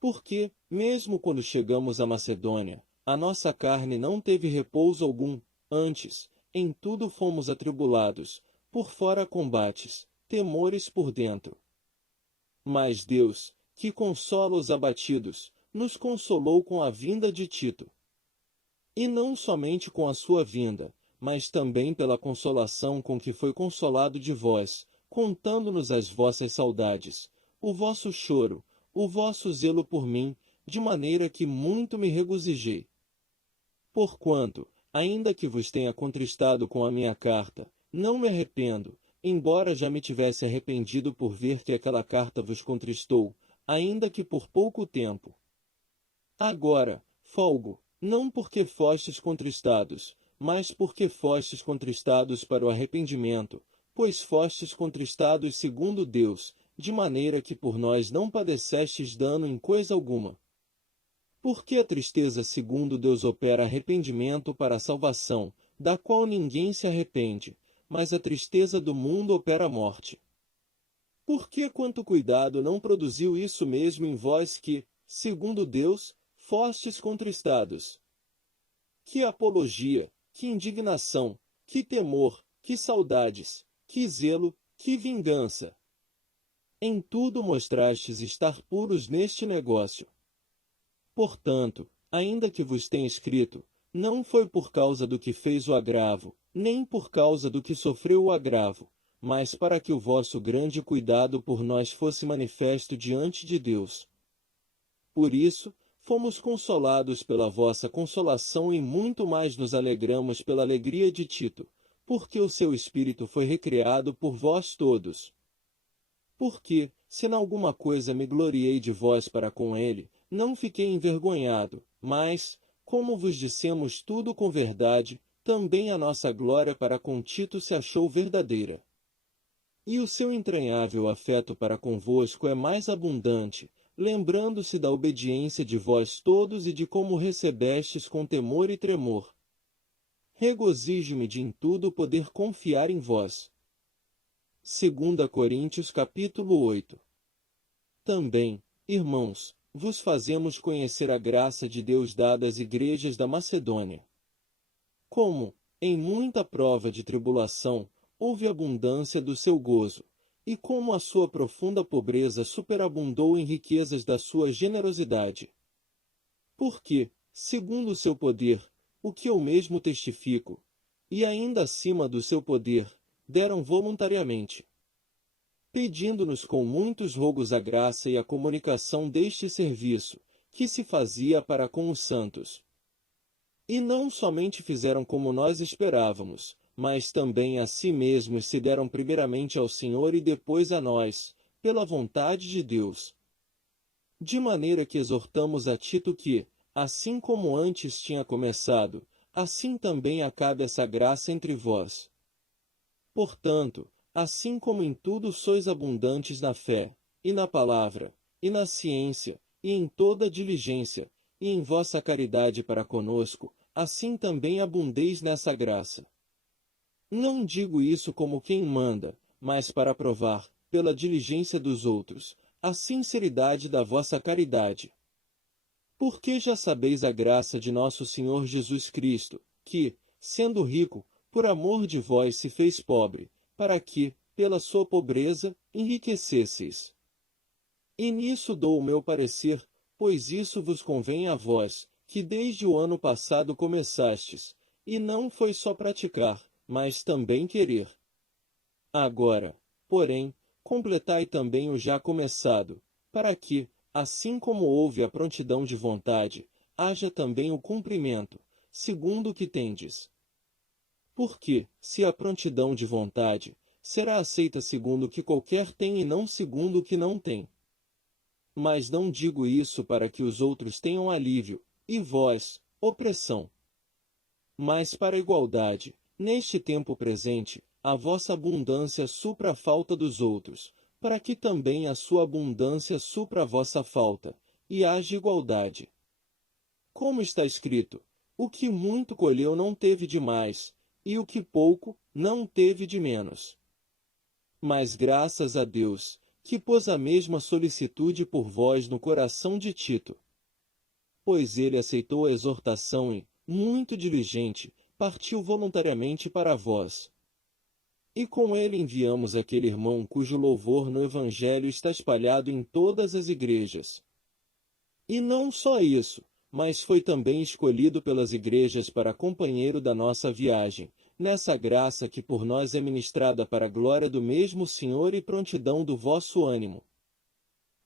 Porque, mesmo quando chegamos à Macedônia, a nossa carne não teve repouso algum, antes, em tudo fomos atribulados, por fora combates, temores por dentro. Mas Deus, que consola os abatidos, nos consolou com a vinda de Tito. E não somente com a sua vinda, mas também pela consolação com que foi consolado de vós, contando-nos as vossas saudades, o vosso choro, o vosso zelo por mim, de maneira que muito me regozijei. Porquanto, ainda que vos tenha contristado com a minha carta, não me arrependo, embora já me tivesse arrependido por ver que aquela carta vos contristou, ainda que por pouco tempo. Agora, folgo, não porque fostes contristados, mas porque fostes contristados para o arrependimento, pois fostes contristados segundo Deus, de maneira que por nós não padecestes dano em coisa alguma. Porque a tristeza segundo Deus opera arrependimento para a salvação, da qual ninguém se arrepende, mas a tristeza do mundo opera a morte. Por que quanto cuidado não produziu isso mesmo em vós que, segundo Deus, fostes contristados? Que apologia, que indignação, que temor, que saudades, que zelo, que vingança! Em tudo mostrastes estar puros neste negócio. Portanto, ainda que vos tenha escrito, não foi por causa do que fez o agravo, nem por causa do que sofreu o agravo, mas para que o vosso grande cuidado por nós fosse manifesto diante de Deus. Por isso, fomos consolados pela vossa consolação e muito mais nos alegramos pela alegria de Tito, porque o seu espírito foi recriado por vós todos. Porque, se em alguma coisa me gloriei de vós para com ele, não fiquei envergonhado, mas, como vos dissemos tudo com verdade, também a nossa glória para com Tito se achou verdadeira. E o seu entranhável afeto para convosco é mais abundante, lembrando-se da obediência de vós todos e de como recebestes com temor e tremor. Regozijo-me de em tudo poder confiar em vós. 2 Coríntios capítulo 8. Também, irmãos, vos fazemos conhecer a graça de Deus dada às igrejas da Macedônia. Como, em muita prova de tribulação, houve abundância do seu gozo, e como a sua profunda pobreza superabundou em riquezas da sua generosidade. Porque, segundo o seu poder, o que eu mesmo testifico, e ainda acima do seu poder, deram voluntariamente, pedindo-nos com muitos rogos a graça e a comunicação deste serviço, que se fazia para com os santos. E não somente fizeram como nós esperávamos, mas também a si mesmos se deram primeiramente ao Senhor e depois a nós, pela vontade de Deus. De maneira que exortamos a Tito que, assim como antes tinha começado, assim também acabe essa graça entre vós. Portanto, assim como em tudo sois abundantes na fé, e na palavra, e na ciência, e em toda diligência, e em vossa caridade para conosco, assim também abundeis nessa graça. Não digo isso como quem manda, mas para provar, pela diligência dos outros, a sinceridade da vossa caridade. Porque já sabeis a graça de nosso Senhor Jesus Cristo, que, sendo rico, por amor de vós se fez pobre, para que, pela sua pobreza, enriquecesseis. E nisso dou o meu parecer, pois isso vos convém a vós, que desde o ano passado começastes, e não foi só praticar, mas também querer. Agora, porém, completai também o já começado, para que, assim como houve a prontidão de vontade, haja também o cumprimento, segundo o que tendes. Porque, se a prontidão de vontade, será aceita segundo o que qualquer tem e não segundo o que não tem. Mas não digo isso para que os outros tenham alívio, e vós, opressão. Mas para a igualdade, neste tempo presente, a vossa abundância supra a falta dos outros, para que também a sua abundância supra a vossa falta, e haja igualdade. Como está escrito, o que muito colheu não teve de mais, e o que pouco, não teve de menos. Mas graças a Deus, que pôs a mesma solicitude por vós no coração de Tito. Pois ele aceitou a exortação e, muito diligente, partiu voluntariamente para vós. E com ele enviamos aquele irmão cujo louvor no Evangelho está espalhado em todas as igrejas. E não só isso, mas foi também escolhido pelas igrejas para companheiro da nossa viagem, nessa graça que por nós é ministrada para a glória do mesmo Senhor e prontidão do vosso ânimo.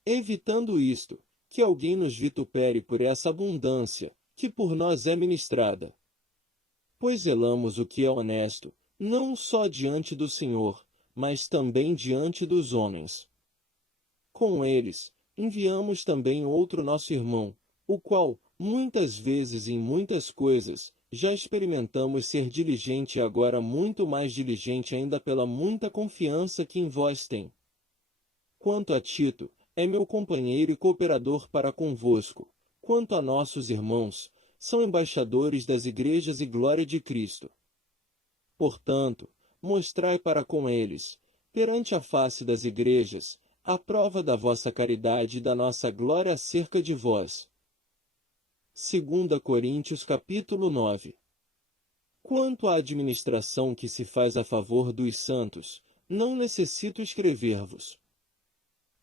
Evitando isto, que alguém nos vitupere por essa abundância, que por nós é ministrada. Pois zelamos o que é honesto, não só diante do Senhor, mas também diante dos homens. Com eles, enviamos também outro nosso irmão, o qual, muitas vezes em muitas coisas, já experimentamos ser diligente e agora muito mais diligente ainda pela muita confiança que em vós tem. Quanto a Tito, é meu companheiro e cooperador para convosco. Quanto a nossos irmãos, são embaixadores das igrejas e glória de Cristo. Portanto, mostrai para com eles, perante a face das igrejas, a prova da vossa caridade e da nossa glória acerca de vós. 2 Coríntios capítulo 9. Quanto à administração que se faz a favor dos santos, não necessito escrever-vos.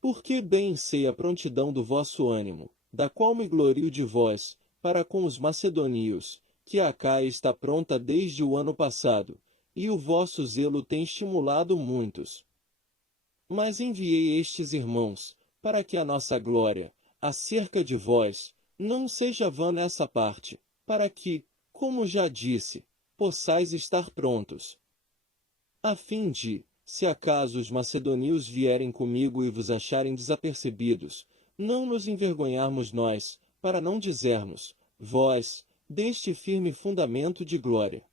Porque bem sei a prontidão do vosso ânimo, da qual me glorio de vós, para com os macedônios, que a Acaia está pronta desde o ano passado, e o vosso zelo tem estimulado muitos. Mas enviei estes irmãos, para que a nossa glória, acerca de vós, não seja vã nessa parte, para que, como já disse, possais estar prontos. A fim de, se acaso os macedônios vierem comigo e vos acharem desapercebidos, não nos envergonharmos nós, para não dizermos, vós, deste firme fundamento de glória.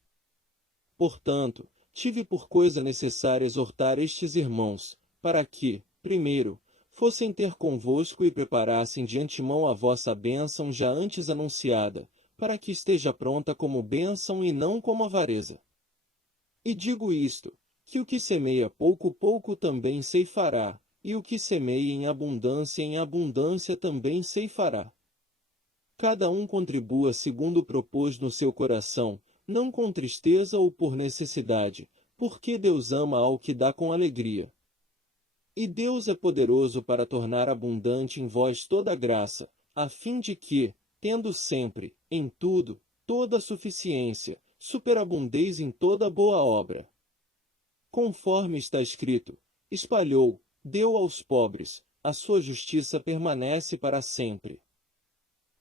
Portanto, tive por coisa necessária exortar estes irmãos, para que, primeiro, fossem ter convosco e preparassem de antemão a vossa bênção já antes anunciada, para que esteja pronta como bênção e não como avareza. E digo isto, que o que semeia pouco pouco também ceifará, e o que semeia em abundância também ceifará. Cada um contribua segundo propôs no seu coração, não com tristeza ou por necessidade, porque Deus ama ao que dá com alegria. E Deus é poderoso para tornar abundante em vós toda graça, a fim de que, tendo sempre, em tudo, toda a suficiência, superabundeis em toda boa obra. Conforme está escrito, espalhou, deu aos pobres, a sua justiça permanece para sempre.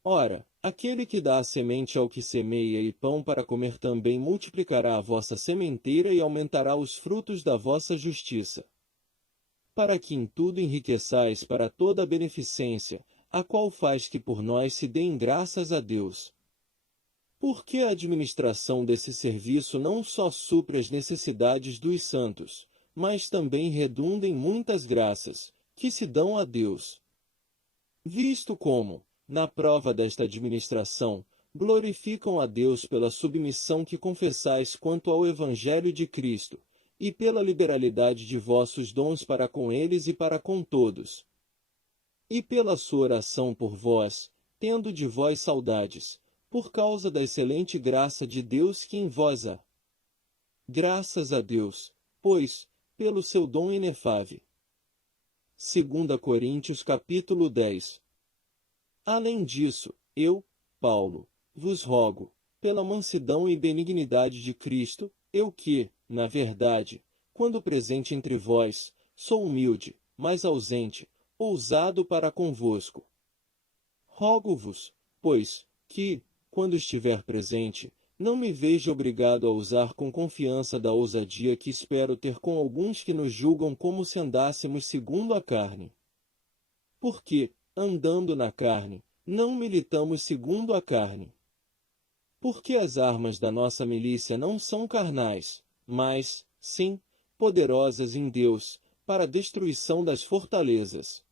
Ora, aquele que dá a semente ao que semeia e pão para comer também multiplicará a vossa sementeira e aumentará os frutos da vossa justiça. Para que em tudo enriqueçais para toda a beneficência, a qual faz que por nós se deem graças a Deus. Porque a administração desse serviço não só supre as necessidades dos santos, mas também redunda em muitas graças, que se dão a Deus. Visto como, na prova desta administração, glorificam a Deus pela submissão que confessais quanto ao Evangelho de Cristo, e pela liberalidade de vossos dons para com eles e para com todos. E pela sua oração por vós, tendo de vós saudades, por causa da excelente graça de Deus que em vós há. Graças a Deus, pois, pelo seu dom inefável. 2 Coríntios capítulo 10. Além disso, eu, Paulo, vos rogo, pela mansidão e benignidade de Cristo, eu que, na verdade, quando presente entre vós, sou humilde, mas ausente, ousado para convosco. Rogo-vos, pois, que, quando estiver presente, não me veja obrigado a usar com confiança da ousadia que espero ter com alguns que nos julgam como se andássemos segundo a carne. Porque, andando na carne, não militamos segundo a carne. Porque as armas da nossa milícia não são carnais, mas, sim, poderosas em Deus, para a destruição das fortalezas.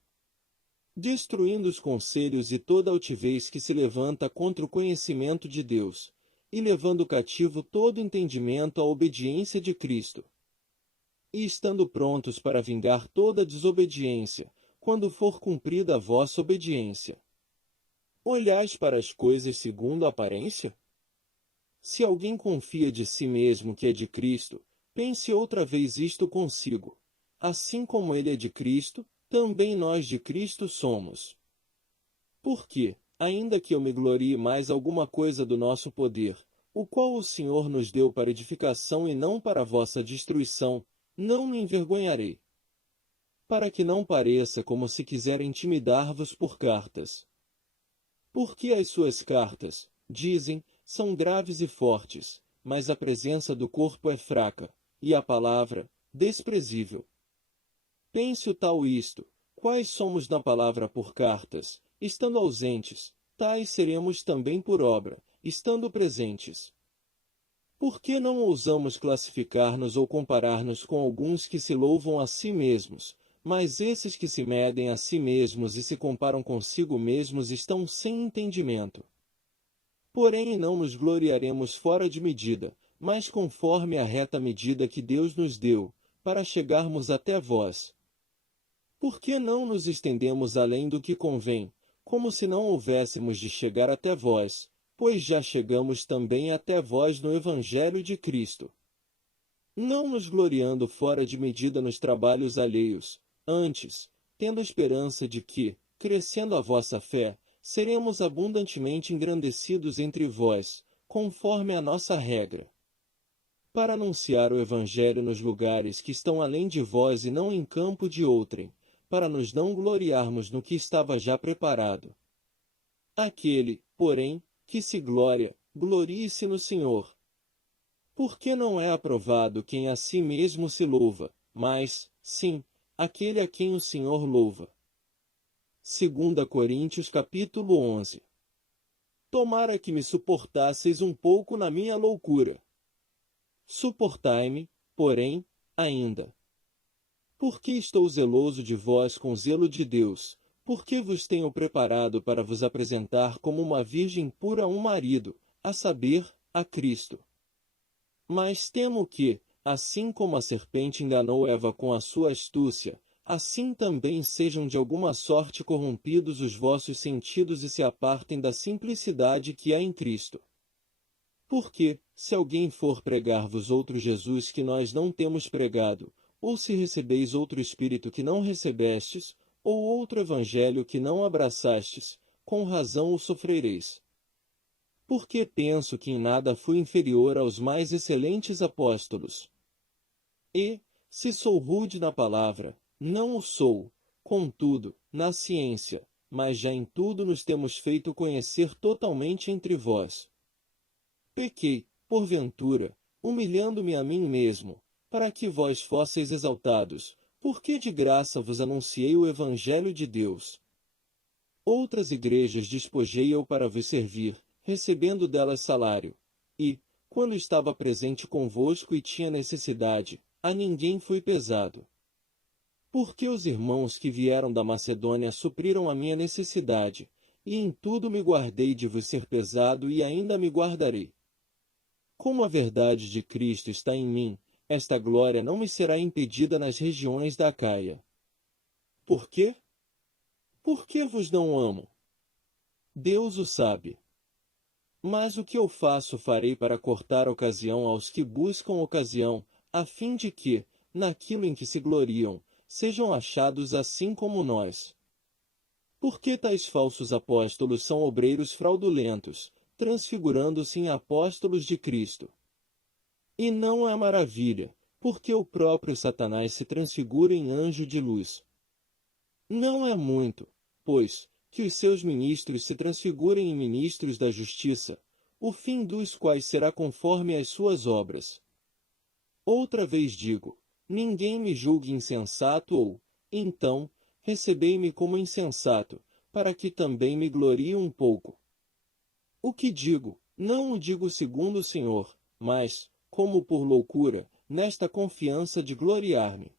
Destruindo os conselhos e toda altivez que se levanta contra o conhecimento de Deus, e levando cativo todo entendimento à obediência de Cristo. E estando prontos para vingar toda desobediência, quando for cumprida a vossa obediência. Olhais para as coisas segundo a aparência? Se alguém confia de si mesmo que é de Cristo, pense outra vez isto consigo. Assim como ele é de Cristo, também nós de Cristo somos. Porque, ainda que eu me glorie mais alguma coisa do nosso poder, o qual o Senhor nos deu para edificação e não para a vossa destruição, não me envergonharei. Para que não pareça como se quiser intimidar-vos por cartas. Porque as suas cartas, dizem, são graves e fortes, mas a presença do corpo é fraca, e a palavra, desprezível. Pense o tal isto, quais somos na palavra por cartas, estando ausentes, tais seremos também por obra, estando presentes. Por que não ousamos classificar-nos ou comparar-nos com alguns que se louvam a si mesmos, mas esses que se medem a si mesmos e se comparam consigo mesmos estão sem entendimento? Porém não nos gloriaremos fora de medida, mas conforme a reta medida que Deus nos deu, para chegarmos até vós. Por que não nos estendemos além do que convém, como se não houvéssemos de chegar até vós, pois já chegamos também até vós no Evangelho de Cristo? Não nos gloriando fora de medida nos trabalhos alheios, antes, tendo esperança de que, crescendo a vossa fé, seremos abundantemente engrandecidos entre vós, conforme a nossa regra. Para anunciar o Evangelho nos lugares que estão além de vós e não em campo de outrem, para nos não gloriarmos no que estava já preparado. Aquele, porém, que se gloria, glorie-se no Senhor. Porque não é aprovado quem a si mesmo se louva, mas, sim, aquele a quem o Senhor louva. 2 Coríntios capítulo 11. Tomara que me suportasseis um pouco na minha loucura. Suportai-me, porém, ainda. Porque estou zeloso de vós com zelo de Deus, porque vos tenho preparado para vos apresentar como uma virgem pura a um marido, a saber, a Cristo. Mas temo que, assim como a serpente enganou Eva com a sua astúcia, assim também sejam de alguma sorte corrompidos os vossos sentidos e se apartem da simplicidade que há em Cristo. Porque, se alguém for pregar-vos outro Jesus que nós não temos pregado, ou se recebeis outro Espírito que não recebestes, ou outro Evangelho que não abraçastes, com razão o sofrereis. Porque penso que em nada fui inferior aos mais excelentes apóstolos. E, se sou rude na palavra, não o sou, contudo, na ciência, mas já em tudo nos temos feito conhecer totalmente entre vós. Pequei, porventura, humilhando-me a mim mesmo, para que vós fosseis exaltados, porque de graça vos anunciei o Evangelho de Deus. Outras igrejas despojei eu para vos servir, recebendo delas salário. E, quando estava presente convosco e tinha necessidade, a ninguém fui pesado. Porque os irmãos que vieram da Macedônia supriram a minha necessidade, e em tudo me guardei de vos ser pesado e ainda me guardarei. Como a verdade de Cristo está em mim, esta glória não me será impedida nas regiões da Acaia. Por quê? Porque vos não amo? Deus o sabe. Mas o que eu faço farei para cortar ocasião aos que buscam ocasião, a fim de que, naquilo em que se gloriam, sejam achados assim como nós. Porque tais falsos apóstolos são obreiros fraudulentos, transfigurando-se em apóstolos de Cristo. E não é maravilha, porque o próprio Satanás se transfigura em anjo de luz. Não é muito, pois, que os seus ministros se transfigurem em ministros da justiça, o fim dos quais será conforme às suas obras. Outra vez digo, ninguém me julgue insensato ou, então, recebei-me como insensato, para que também me glorie um pouco. O que digo, não o digo segundo o Senhor, mas, como por loucura, nesta confiança de gloriar-me.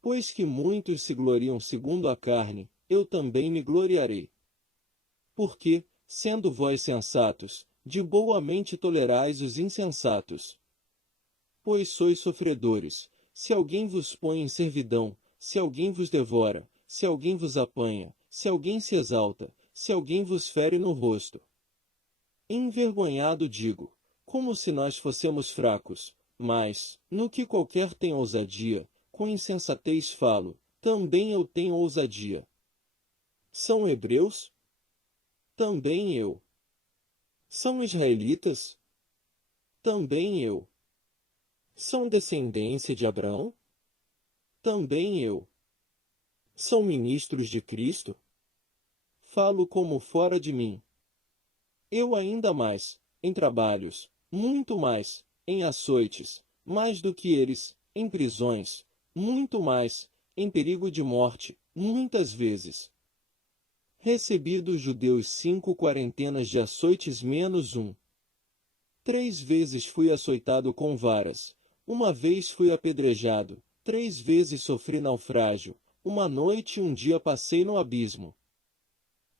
Pois que muitos se gloriam segundo a carne, eu também me gloriarei. Porque, sendo vós sensatos, de boa mente tolerais os insensatos. Pois sois sofredores, se alguém vos põe em servidão, se alguém vos devora, se alguém vos apanha, se alguém se exalta, se alguém vos fere no rosto. Envergonhado digo, como se nós fossemos fracos, mas, no que qualquer tem ousadia, com insensatez falo, também eu tenho ousadia. São hebreus? Também eu. São israelitas? Também eu. São descendência de Abraão? Também eu. São ministros de Cristo? Falo como fora de mim. Eu ainda mais, em trabalhos, muito mais, em açoites, mais do que eles, em prisões, muito mais, em perigo de morte, muitas vezes. Recebi dos judeus 5 quarentenas de açoites menos um. 3 vezes fui açoitado com varas, uma vez fui apedrejado, 3 vezes sofri naufrágio, uma noite e um dia passei no abismo.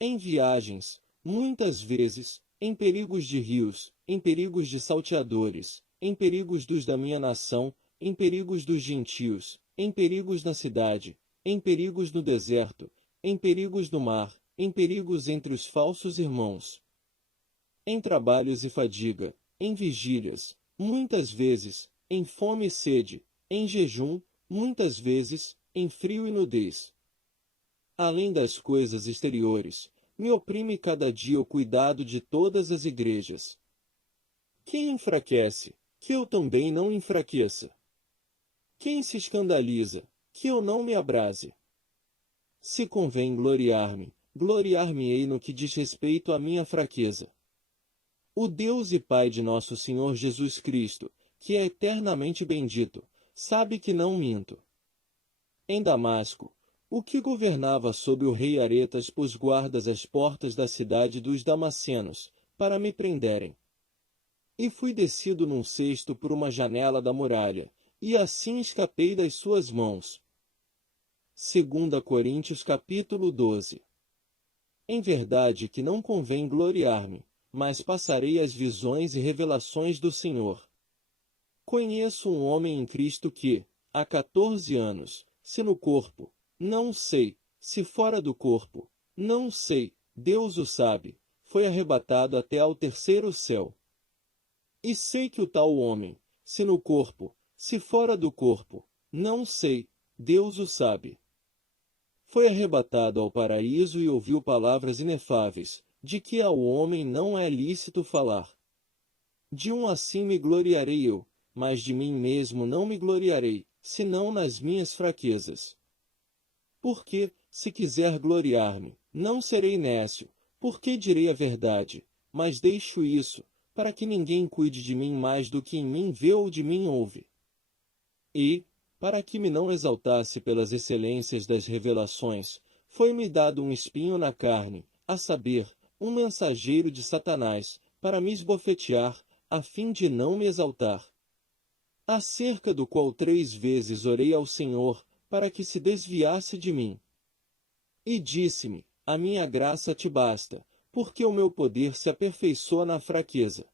Em viagens, muitas vezes, em perigos de rios, em perigos de salteadores, em perigos dos da minha nação, em perigos dos gentios, em perigos na cidade, em perigos no deserto, em perigos no mar, em perigos entre os falsos irmãos. Em trabalhos e fadiga, em vigílias, muitas vezes, em fome e sede, em jejum, muitas vezes, em frio e nudez. Além das coisas exteriores, me oprime cada dia o cuidado de todas as igrejas. Quem enfraquece, que eu também não enfraqueça. Quem se escandaliza, que eu não me abrase. Se convém gloriar-me, gloriar-me-ei no que diz respeito à minha fraqueza. O Deus e Pai de nosso Senhor Jesus Cristo, que é eternamente bendito, sabe que não minto. Em Damasco, o que governava sob o rei Aretas pôs guardas às portas da cidade dos Damascenos, para me prenderem. E fui descido num cesto por uma janela da muralha, e assim escapei das suas mãos. 2 Coríntios capítulo 12. Em verdade que não convém gloriar-me, mas passarei as visões e revelações do Senhor. Conheço um homem em Cristo que, há 14 anos, se no corpo, não sei, se fora do corpo, não sei, Deus o sabe, foi arrebatado até ao terceiro céu. E sei que o tal homem, se no corpo, se fora do corpo, não sei, Deus o sabe. Foi arrebatado ao paraíso e ouviu palavras inefáveis, de que ao homem não é lícito falar. De um assim me gloriarei eu, mas de mim mesmo não me gloriarei, senão nas minhas fraquezas. Porque, se quiser gloriar-me, não serei nécio, porque direi a verdade, mas deixo isso, para que ninguém cuide de mim mais do que em mim vê ou de mim ouve. E, para que me não exaltasse pelas excelências das revelações, foi-me dado um espinho na carne, a saber, um mensageiro de Satanás, para me esbofetear, a fim de não me exaltar. Acerca do qual 3 vezes orei ao Senhor, para que se desviasse de mim. E disse-me, a minha graça te basta, porque o meu poder se aperfeiçoa na fraqueza.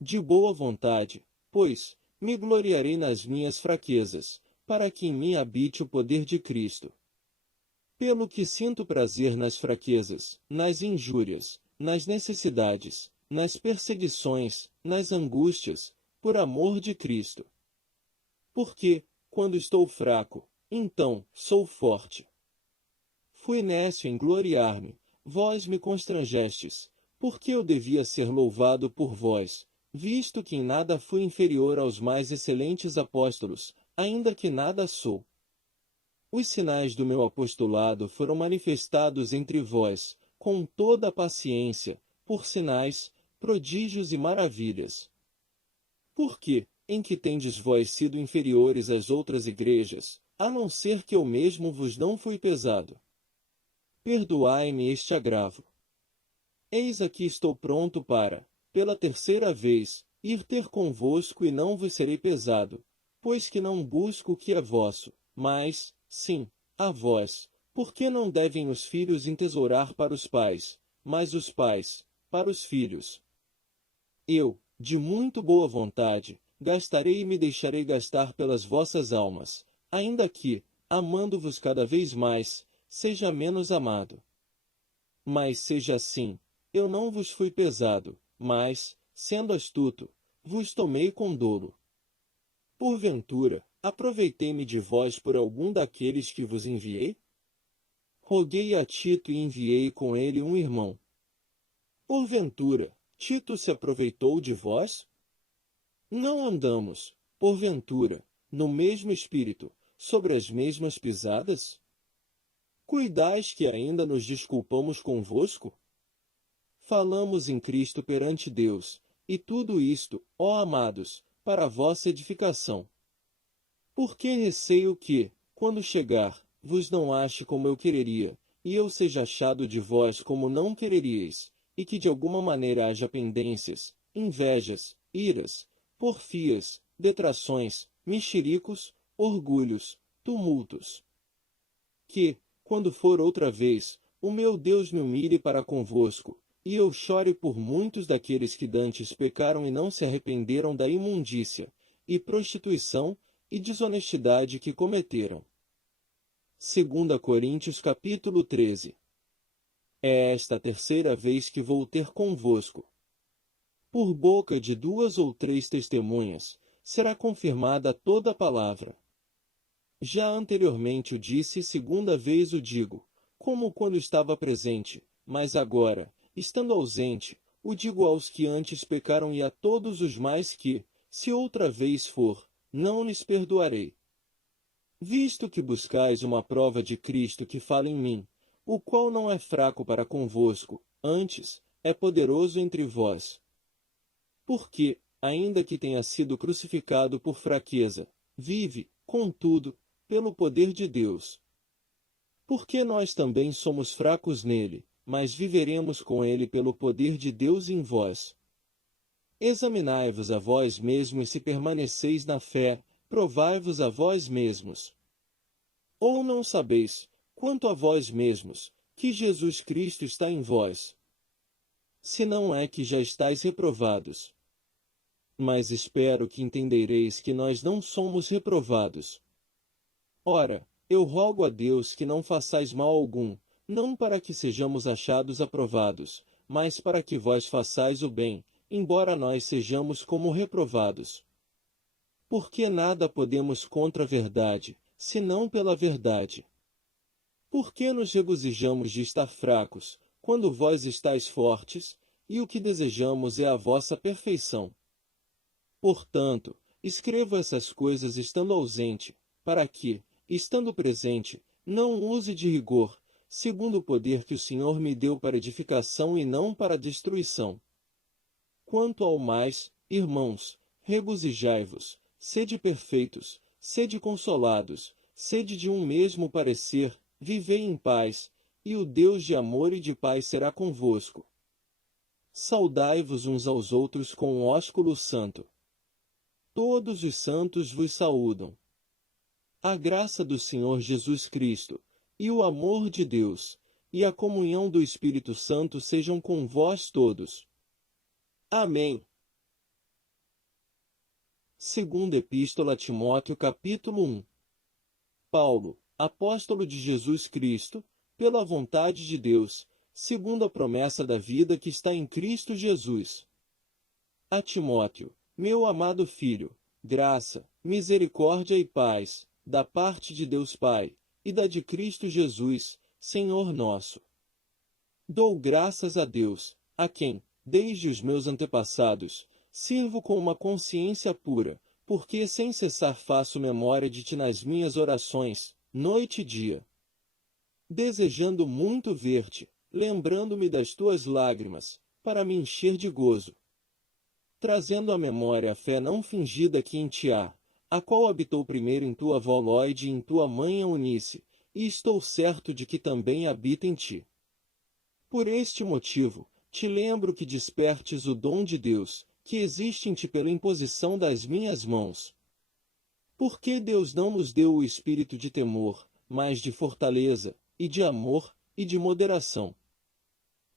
De boa vontade, pois, me gloriarei nas minhas fraquezas, para que em mim habite o poder de Cristo. Pelo que sinto prazer nas fraquezas, nas injúrias, nas necessidades, nas perseguições, nas angústias, por amor de Cristo. Porque, quando estou fraco, então sou forte. Fui nécio em gloriar-me, vós me constrangestes, porque eu devia ser louvado por vós, visto que em nada fui inferior aos mais excelentes apóstolos, ainda que nada sou. Os sinais do meu apostolado foram manifestados entre vós, com toda a paciência, por sinais, prodígios e maravilhas. Porque, em que tendes vós sido inferiores às outras igrejas, a não ser que eu mesmo vos não fui pesado? Perdoai-me este agravo. Eis aqui estou pronto para, pela 3ª vez, ir ter convosco e não vos serei pesado, pois que não busco o que é vosso, mas, sim, a vós, porque não devem os filhos entesourar para os pais, mas os pais, para os filhos. Eu, de muito boa vontade, gastarei e me deixarei gastar pelas vossas almas, ainda que, amando-vos cada vez mais, seja menos amado. Mas seja assim, eu não vos fui pesado, mas, sendo astuto, vos tomei com dolo. Porventura, aproveitei-me de vós por algum daqueles que vos enviei? Roguei a Tito e enviei com ele um irmão. Porventura, Tito se aproveitou de vós? Não andamos, porventura, no mesmo espírito, sobre as mesmas pisadas? Cuidais que ainda nos desculpamos convosco? Falamos em Cristo perante Deus, e tudo isto, ó amados, para a vossa edificação. Porque receio que, quando chegar, vos não ache como eu quereria, e eu seja achado de vós como não quereríeis, e que de alguma maneira haja pendências, invejas, iras, porfias, detrações, mexericos, orgulhos, tumultos. Que, quando for outra vez, o meu Deus me humilhe para convosco, e eu chore por muitos daqueles que dantes pecaram e não se arrependeram da imundícia, e prostituição, e desonestidade que cometeram. 2 Coríntios capítulo 13. É esta a 3ª vez que vou ter convosco. Por boca de 2 ou 3 testemunhas, será confirmada toda a palavra. Já anteriormente o disse e 2ª vez o digo, como quando estava presente, mas agora, estando ausente, o digo aos que antes pecaram e a todos os mais que, se outra vez for, não lhes perdoarei. Visto que buscais uma prova de Cristo que fala em mim, o qual não é fraco para convosco, antes, é poderoso entre vós. Porque, ainda que tenha sido crucificado por fraqueza, vive, contudo, pelo poder de Deus. Porque nós também somos fracos nele, mas viveremos com ele pelo poder de Deus em vós. Examinai-vos a vós mesmos se permaneceis na fé, provai-vos a vós mesmos. Ou não sabeis, quanto a vós mesmos, que Jesus Cristo está em vós? Se não é que já estáis reprovados. Mas espero que entendereis que nós não somos reprovados. Ora, eu rogo a Deus que não façais mal algum, não para que sejamos achados aprovados, mas para que vós façais o bem, embora nós sejamos como reprovados. Porque nada podemos contra a verdade, senão pela verdade. Por que nos regozijamos de estar fracos, quando vós estáis fortes, e o que desejamos é a vossa perfeição? Portanto, escrevo essas coisas estando ausente, para que, estando presente, não use de rigor, segundo o poder que o Senhor me deu para edificação e não para destruição. Quanto ao mais, irmãos, regozijai-vos, sede perfeitos, sede consolados, sede de um mesmo parecer, vivei em paz, e o Deus de amor e de paz será convosco. Saudai-vos uns aos outros com um ósculo santo. Todos os santos vos saúdam. A graça do Senhor Jesus Cristo, e o amor de Deus, e a comunhão do Espírito Santo sejam com vós todos. Amém. Segunda Epístola a Timóteo capítulo 1. Paulo, apóstolo de Jesus Cristo, pela vontade de Deus, segundo a promessa da vida que está em Cristo Jesus. A Timóteo, meu amado filho, graça, misericórdia e paz, da parte de Deus Pai, e da de Cristo Jesus, Senhor nosso. Dou graças a Deus, a quem, desde os meus antepassados, sirvo com uma consciência pura, porque sem cessar faço memória de ti nas minhas orações, noite e dia. Desejando muito ver-te, lembrando-me das tuas lágrimas, para me encher de gozo. Trazendo à memória a fé não fingida que em ti há, a qual habitou primeiro em tua avó Lóide e em tua mãe Eunice, e estou certo de que também habita em ti. Por este motivo, te lembro que despertes o dom de Deus, que existe em ti pela imposição das minhas mãos. Porque Deus não nos deu o espírito de temor, mas de fortaleza, e de amor, e de moderação.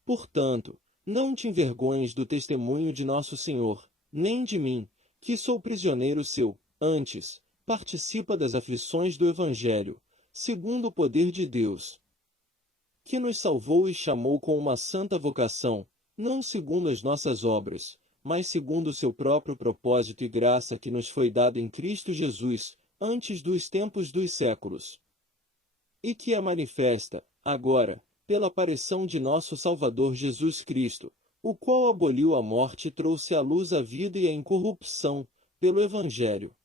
Portanto, não te envergonhes do testemunho de nosso Senhor, nem de mim, que sou prisioneiro seu, antes, participa das aflições do Evangelho, segundo o poder de Deus, que nos salvou e chamou com uma santa vocação, não segundo as nossas obras, mas segundo o seu próprio propósito e graça que nos foi dada em Cristo Jesus, antes dos tempos dos séculos. E que é manifesta, agora, pela aparição de nosso Salvador Jesus Cristo, o qual aboliu a morte e trouxe à luz a vida e a incorrupção, pelo Evangelho.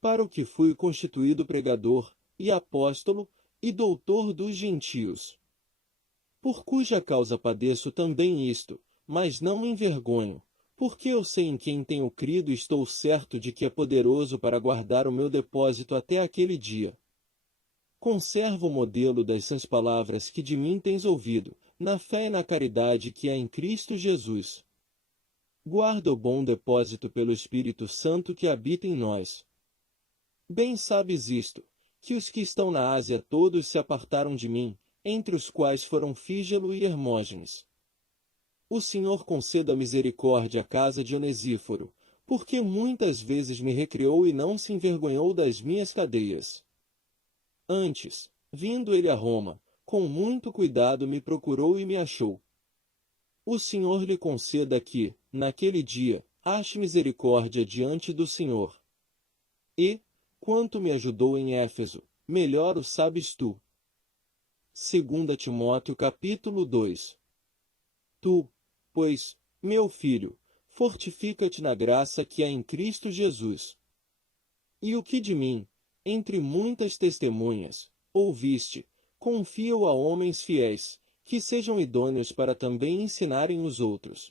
Para o que fui constituído pregador, e apóstolo, e doutor dos gentios. Por cuja causa padeço também isto, mas não me envergonho, porque eu sei em quem tenho crido e estou certo de que é poderoso para guardar o meu depósito até aquele dia. Conserva o modelo das sãs palavras que de mim tens ouvido, na fé e na caridade que há em Cristo Jesus. Guarda o bom depósito pelo Espírito Santo que habita em nós. Bem sabes isto, que os que estão na Ásia todos se apartaram de mim, entre os quais foram Fígelo e Hermógenes. O Senhor conceda misericórdia à casa de Onesíforo, porque muitas vezes me recriou e não se envergonhou das minhas cadeias. Antes, vindo ele a Roma, com muito cuidado me procurou e me achou. O Senhor lhe conceda que, naquele dia, ache misericórdia diante do Senhor. E, quanto me ajudou em Éfeso, melhor o sabes tu. 2 Timóteo capítulo 2. Tu, pois, meu filho, fortifica-te na graça que há em Cristo Jesus. E o que de mim, entre muitas testemunhas, ouviste, confia-o a homens fiéis, que sejam idôneos para também ensinarem os outros.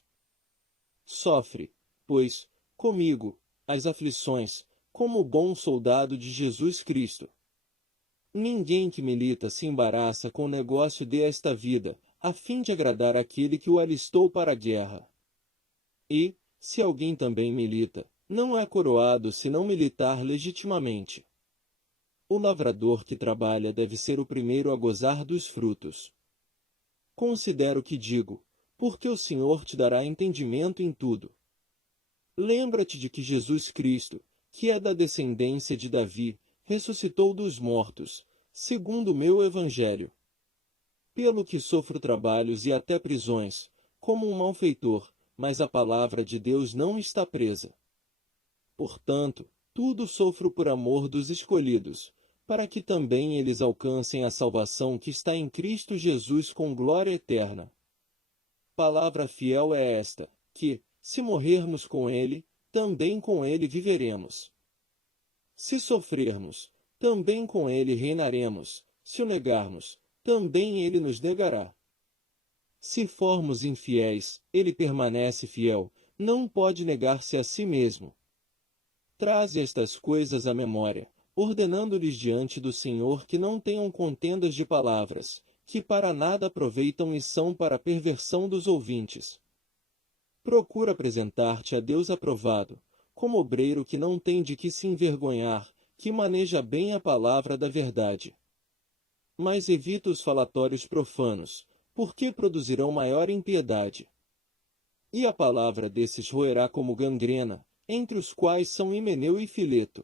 Sofre, pois, comigo, as aflições, como bom soldado de Jesus Cristo. Ninguém que milita se embaraça com o negócio desta vida, a fim de agradar aquele que o alistou para a guerra. E, se alguém também milita, não é coroado se não militar legitimamente. O lavrador que trabalha deve ser o primeiro a gozar dos frutos. Considera o que digo, porque o Senhor te dará entendimento em tudo. Lembra-te de que Jesus Cristo, que é da descendência de Davi, ressuscitou dos mortos, segundo o meu Evangelho. Pelo que sofro trabalhos e até prisões, como um malfeitor, mas a palavra de Deus não está presa. Portanto, tudo sofro por amor dos escolhidos, para que também eles alcancem a salvação que está em Cristo Jesus com glória eterna. Palavra fiel é esta, que, se morrermos com ele, também com ele viveremos. Se sofrermos, também com ele reinaremos, se o negarmos, também ele nos negará. Se formos infiéis, ele permanece fiel, não pode negar-se a si mesmo. Traze estas coisas à memória, ordenando-lhes diante do Senhor que não tenham contendas de palavras, que para nada aproveitam e são para a perversão dos ouvintes. Procura apresentar-te a Deus aprovado, como obreiro que não tem de que se envergonhar, que maneja bem a palavra da verdade. Mas evita os falatórios profanos, porque produzirão maior impiedade. E a palavra desses roerá como gangrena, entre os quais são Himeneu e Fileto,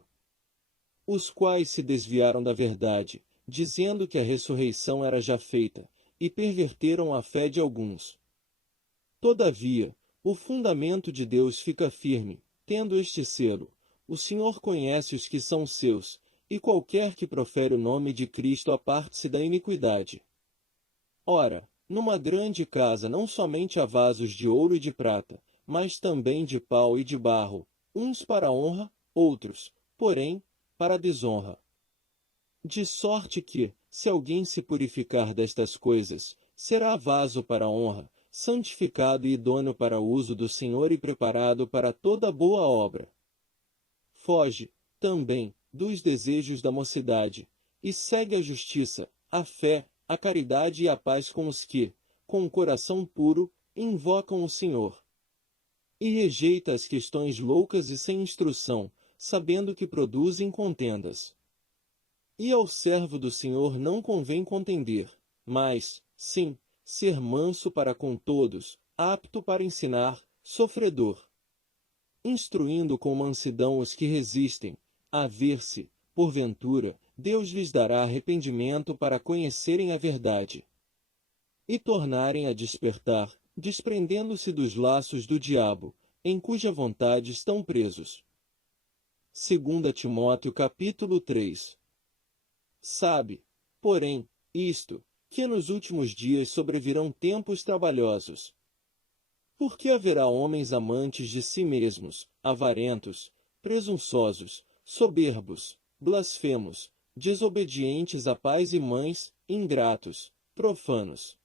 os quais se desviaram da verdade, dizendo que a ressurreição era já feita, e perverteram a fé de alguns. Todavia, o fundamento de Deus fica firme, tendo este selo: o Senhor conhece os que são seus, e qualquer que profere o nome de Cristo aparte-se da iniquidade. Ora, numa grande casa não somente há vasos de ouro e de prata, mas também de pau e de barro, uns para honra, outros, porém, para desonra. De sorte que, se alguém se purificar destas coisas, será vaso para honra, santificado e idôneo para o uso do Senhor e preparado para toda boa obra. Foge, também, dos desejos da mocidade, e segue a justiça, a fé, a caridade e a paz com os que, com o coração puro, invocam o Senhor. E rejeita as questões loucas e sem instrução, sabendo que produzem contendas. E ao servo do Senhor não convém contender, mas, sim, ser manso para com todos, apto para ensinar, sofredor, instruindo com mansidão os que resistem, a ver-se, porventura, Deus lhes dará arrependimento para conhecerem a verdade e tornarem a despertar, desprendendo-se dos laços do diabo, em cuja vontade estão presos. 2 Timóteo capítulo 3. Sabe, porém, isto, que nos últimos dias sobrevirão tempos trabalhosos. Porque haverá homens amantes de si mesmos, avarentos, presunçosos, soberbos, blasfemos, desobedientes a pais e mães, ingratos, profanos,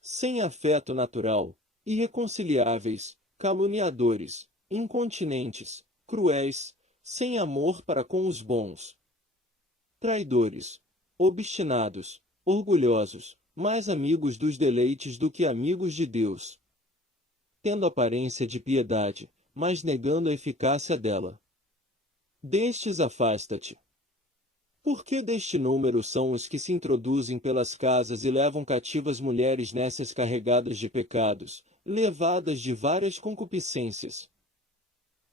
sem afeto natural, irreconciliáveis, caluniadores, incontinentes, cruéis, sem amor para com os bons, traidores, obstinados, orgulhosos, mais amigos dos deleites do que amigos de Deus, tendo aparência de piedade, mas negando a eficácia dela. Destes afasta-te. Porque deste número são os que se introduzem pelas casas e levam cativas mulheres nécias carregadas de pecados, levadas de várias concupiscências,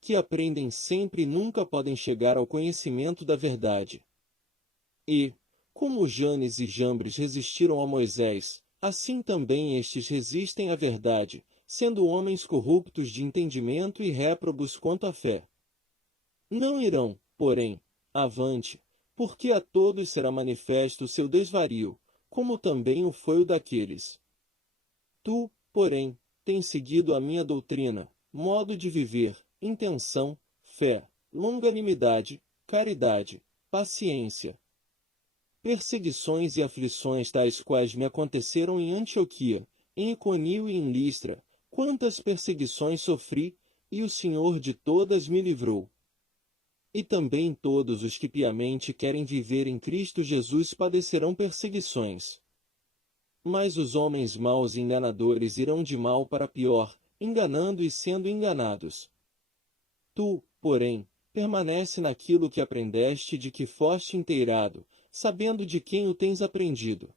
que aprendem sempre e nunca podem chegar ao conhecimento da verdade. E, como Janes e Jambres resistiram a Moisés, assim também estes resistem à verdade, sendo homens corruptos de entendimento e réprobos quanto à fé. Não irão, porém, avante, porque a todos será manifesto o seu desvario, como também o foi o daqueles. Tu, porém, tens seguido a minha doutrina, modo de viver, intenção, fé, longanimidade, caridade, paciência, perseguições e aflições tais quais me aconteceram em Antioquia, em Iconio e em Listra, quantas perseguições sofri, e o Senhor de todas me livrou. E também todos os que piamente querem viver em Cristo Jesus padecerão perseguições. Mas os homens maus e enganadores irão de mal para pior, enganando e sendo enganados. Tu, porém, permanece naquilo que aprendeste e de que foste inteirado, sabendo de quem o tens aprendido.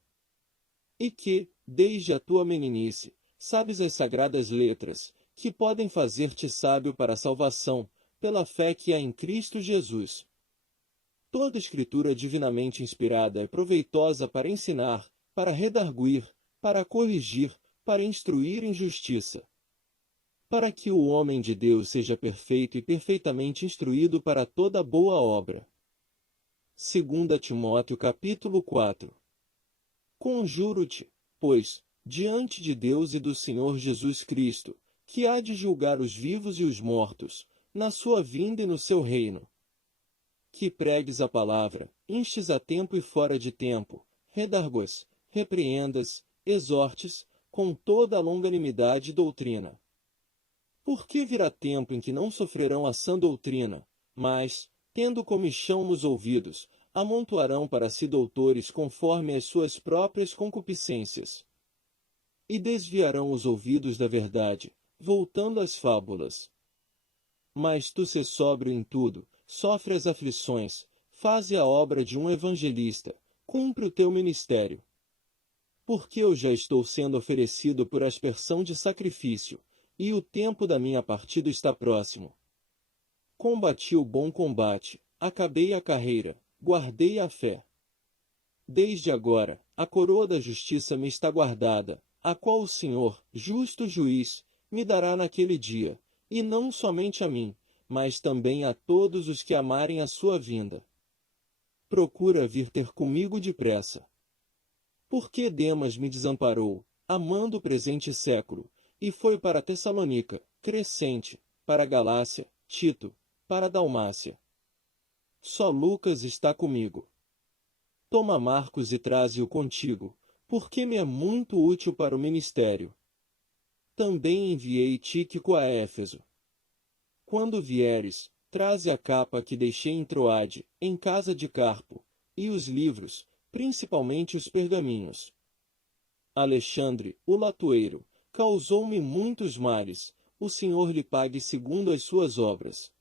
E que, desde a tua meninice, sabes as sagradas letras, que podem fazer-te sábio para a salvação, pela fé que há em Cristo Jesus. Toda escritura divinamente inspirada é proveitosa para ensinar, para redarguir, para corrigir, para instruir em justiça, para que o homem de Deus seja perfeito e perfeitamente instruído para toda boa obra. 2 Timóteo capítulo 4. Conjuro-te, pois, diante de Deus e do Senhor Jesus Cristo, que há de julgar os vivos e os mortos, na sua vinda e no seu reino, que pregues a palavra, instes a tempo e fora de tempo, redarguas, repreendas, exortes, com toda a longanimidade e doutrina. Porque virá tempo em que não sofrerão a sã doutrina, mas, tendo comichão nos ouvidos, amontoarão para si doutores conforme as suas próprias concupiscências. E desviarão os ouvidos da verdade, voltando às fábulas. Mas tu sê sóbrio em tudo, sofre as aflições, faze a obra de um evangelista, cumpre o teu ministério. Porque eu já estou sendo oferecido por aspersão de sacrifício, e o tempo da minha partida está próximo. Combati o bom combate, acabei a carreira, guardei a fé. Desde agora, a coroa da justiça me está guardada, a qual o Senhor, justo juiz, me dará naquele dia, e não somente a mim, mas também a todos os que amarem a sua vinda. Procura vir ter comigo depressa. Porque Demas me desamparou, amando o presente século, e foi para Tessalônica, Crescente, para Galácia, Tito, para Dalmácia. Só Lucas está comigo. Toma Marcos e traze-o contigo, porque me é muito útil para o ministério. Também enviei Tíquico a Éfeso. Quando vieres, traze a capa que deixei em Troade, em casa de Carpo, e os livros, principalmente os pergaminhos. Alexandre, o latoeiro, causou-me muitos males, o Senhor lhe pague segundo as suas obras.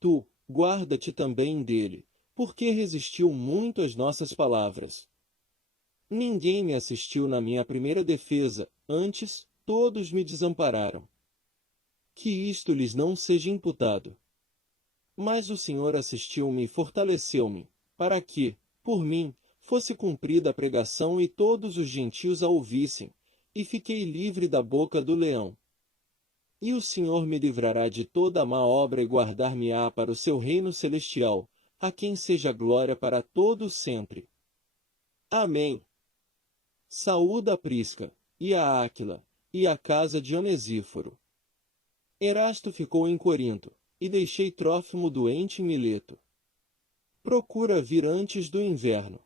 Tu, guarda-te também dele, porque resistiu muito às nossas palavras. Ninguém me assistiu na minha primeira defesa, antes, todos me desampararam. Que isto lhes não seja imputado. Mas o Senhor assistiu-me e fortaleceu-me, para que, por mim, fosse cumprida a pregação e todos os gentios a ouvissem, e fiquei livre da boca do leão. E o Senhor me livrará de toda a má obra e guardar-me-á para o seu reino celestial, a quem seja glória para todo sempre. Amém. Saúda a Prisca, e a Áquila, e a casa de Onesíforo. Erasto ficou em Corinto, e deixei Trófimo doente em Mileto. Procura vir antes do inverno.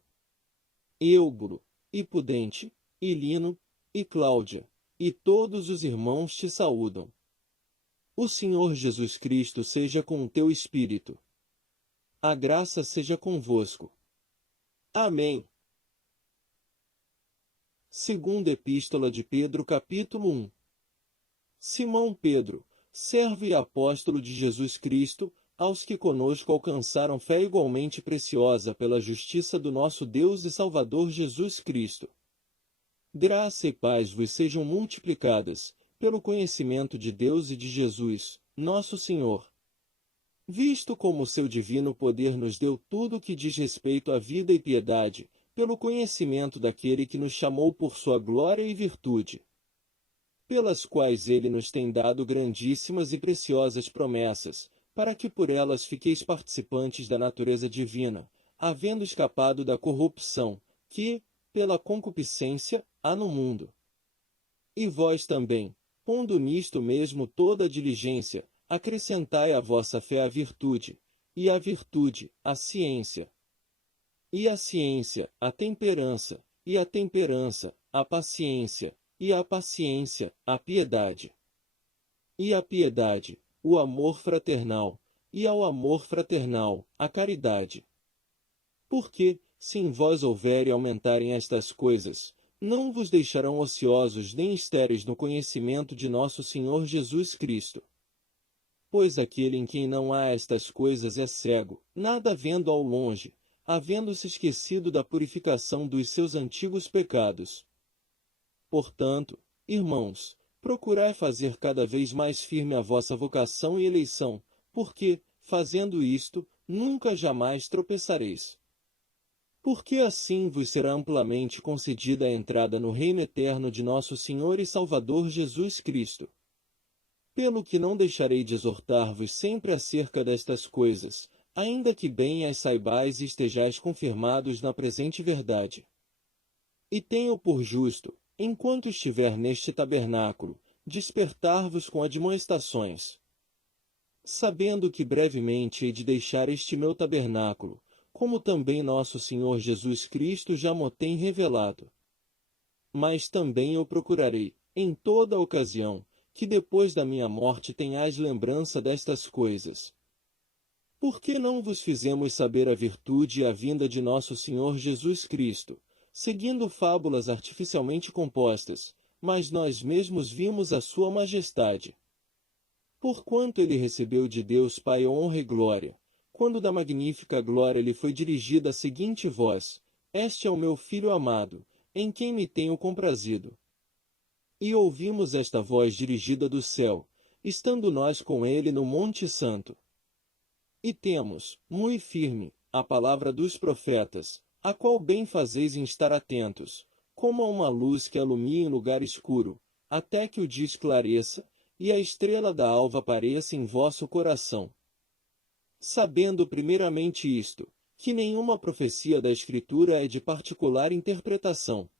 Eubulo, e Pudente, e Lino, e Cláudia, e todos os irmãos te saúdam. O Senhor Jesus Cristo seja com o teu espírito. A graça seja convosco. Amém. Segunda Epístola de Pedro capítulo 1. Simão Pedro, servo e apóstolo de Jesus Cristo, aos que conosco alcançaram fé igualmente preciosa pela justiça do nosso Deus e Salvador Jesus Cristo. Graça e paz vos sejam multiplicadas, pelo conhecimento de Deus e de Jesus, nosso Senhor. Visto como o seu divino poder nos deu tudo o que diz respeito à vida e piedade, pelo conhecimento daquele que nos chamou por sua glória e virtude, pelas quais ele nos tem dado grandíssimas e preciosas promessas, para que por elas fiqueis participantes da natureza divina, havendo escapado da corrupção, que, pela concupiscência, há no mundo. E vós também, pondo nisto mesmo toda a diligência, acrescentai à vossa fé a virtude, e à virtude, a ciência, e a ciência, a temperança, e a temperança, a paciência, e a paciência, a piedade, e a piedade, o amor fraternal, e ao amor fraternal, a caridade. Porque, se em vós houver e aumentarem estas coisas, não vos deixarão ociosos nem estéreis no conhecimento de nosso Senhor Jesus Cristo. Pois aquele em quem não há estas coisas é cego, nada vendo ao longe, havendo-se esquecido da purificação dos seus antigos pecados. Portanto, irmãos, procurai fazer cada vez mais firme a vossa vocação e eleição, porque, fazendo isto, nunca jamais tropeçareis. Porque assim vos será amplamente concedida a entrada no reino eterno de nosso Senhor e Salvador Jesus Cristo. Pelo que não deixarei de exortar-vos sempre acerca destas coisas, ainda que bem as saibais e estejais confirmados na presente verdade. E tenho por justo, enquanto estiver neste tabernáculo, despertar-vos com admoestações. Sabendo que brevemente hei de deixar este meu tabernáculo, como também nosso Senhor Jesus Cristo já mo tem revelado. Mas também eu procurarei, em toda ocasião, que depois da minha morte tenhais lembrança destas coisas. Por que não vos fizemos saber a virtude e a vinda de nosso Senhor Jesus Cristo, seguindo fábulas artificialmente compostas, mas nós mesmos vimos a sua majestade? Porquanto ele recebeu de Deus Pai honra e glória, quando da magnífica glória lhe foi dirigida a seguinte voz: Este é o meu Filho amado, em quem me tenho comprazido. E ouvimos esta voz dirigida do céu, estando nós com ele no Monte Santo. E temos, muito firme, a palavra dos profetas, a qual bem fazeis em estar atentos, como a uma luz que alumia em lugar escuro, até que o dia esclareça, e a estrela da alva apareça em vosso coração. Sabendo primeiramente isto, que nenhuma profecia da Escritura é de particular interpretação.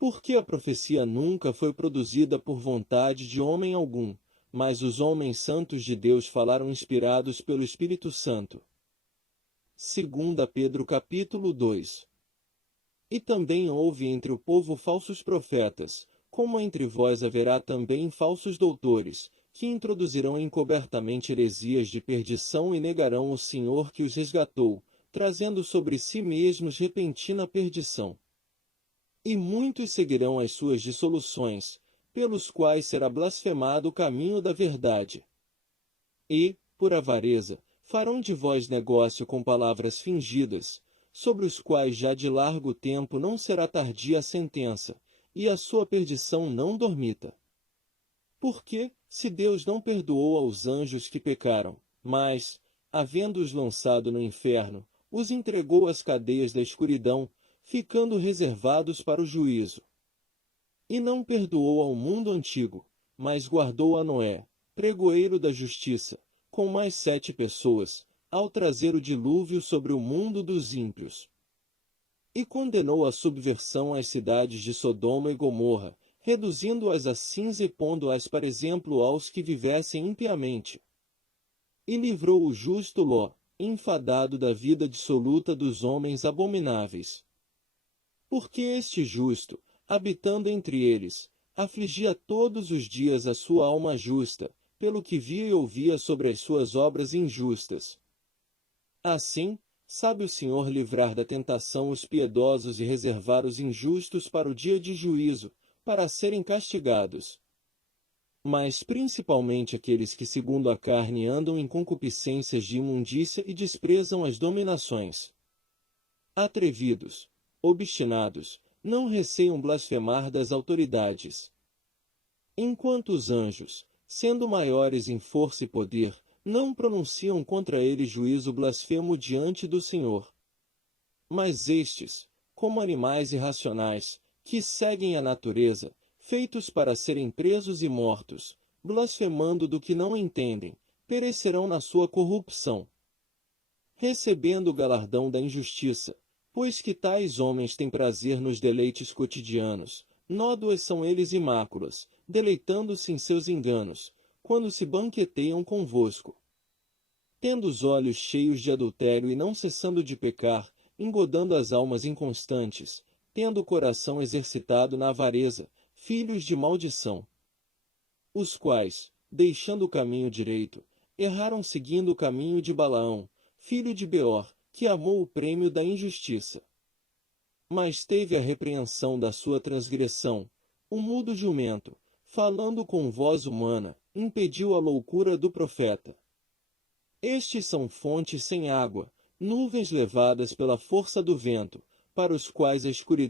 Porque a profecia nunca foi produzida por vontade de homem algum, mas os homens santos de Deus falaram inspirados pelo Espírito Santo. 2 Pedro capítulo 2. E também houve entre o povo falsos profetas, como entre vós haverá também falsos doutores, que introduzirão encobertamente heresias de perdição e negarão o Senhor que os resgatou, trazendo sobre si mesmos repentina perdição. E muitos seguirão as suas dissoluções, pelos quais será blasfemado o caminho da verdade. E, por avareza, farão de vós negócio com palavras fingidas, sobre os quais já de largo tempo não será tardia a sentença, e a sua perdição não dormita. Porque, se Deus não perdoou aos anjos que pecaram, mas, havendo-os lançado no inferno, os entregou às cadeias da escuridão, ficando reservados para o juízo. E não perdoou ao mundo antigo, mas guardou a Noé, pregoeiro da justiça, com mais 7 pessoas, ao trazer o dilúvio sobre o mundo dos ímpios. E condenou a subversão às cidades de Sodoma e Gomorra, reduzindo-as a cinza e pondo-as para exemplo aos que vivessem impiamente. E livrou o justo Ló, enfadado da vida dissoluta dos homens abomináveis. Porque este justo, habitando entre eles, afligia todos os dias a sua alma justa, pelo que via e ouvia sobre as suas obras injustas. Assim, sabe o Senhor livrar da tentação os piedosos e reservar os injustos para o dia de juízo, para serem castigados. Mas principalmente aqueles que segundo a carne andam em concupiscências de imundícia e desprezam as dominações. Atrevidos, obstinados, não receiam blasfemar das autoridades. Enquanto os anjos, sendo maiores em força e poder, não pronunciam contra eles juízo blasfemo diante do Senhor. Mas estes, como animais irracionais, que seguem a natureza, feitos para serem presos e mortos, blasfemando do que não entendem, perecerão na sua corrupção. Recebendo o galardão da injustiça, pois que tais homens têm prazer nos deleites cotidianos, nódoas são eles e máculas, deleitando-se em seus enganos, quando se banqueteiam convosco. Tendo os olhos cheios de adultério e não cessando de pecar, engodando as almas inconstantes, tendo o coração exercitado na avareza, filhos de maldição. Os quais, deixando o caminho direito, erraram seguindo o caminho de Balaão, filho de Beor, que amou o prêmio da injustiça. Mas teve a repreensão da sua transgressão, um mudo jumento, falando com voz humana, impediu a loucura do profeta. Estes são fontes sem água, nuvens levadas pela força do vento, para os quais a escuridão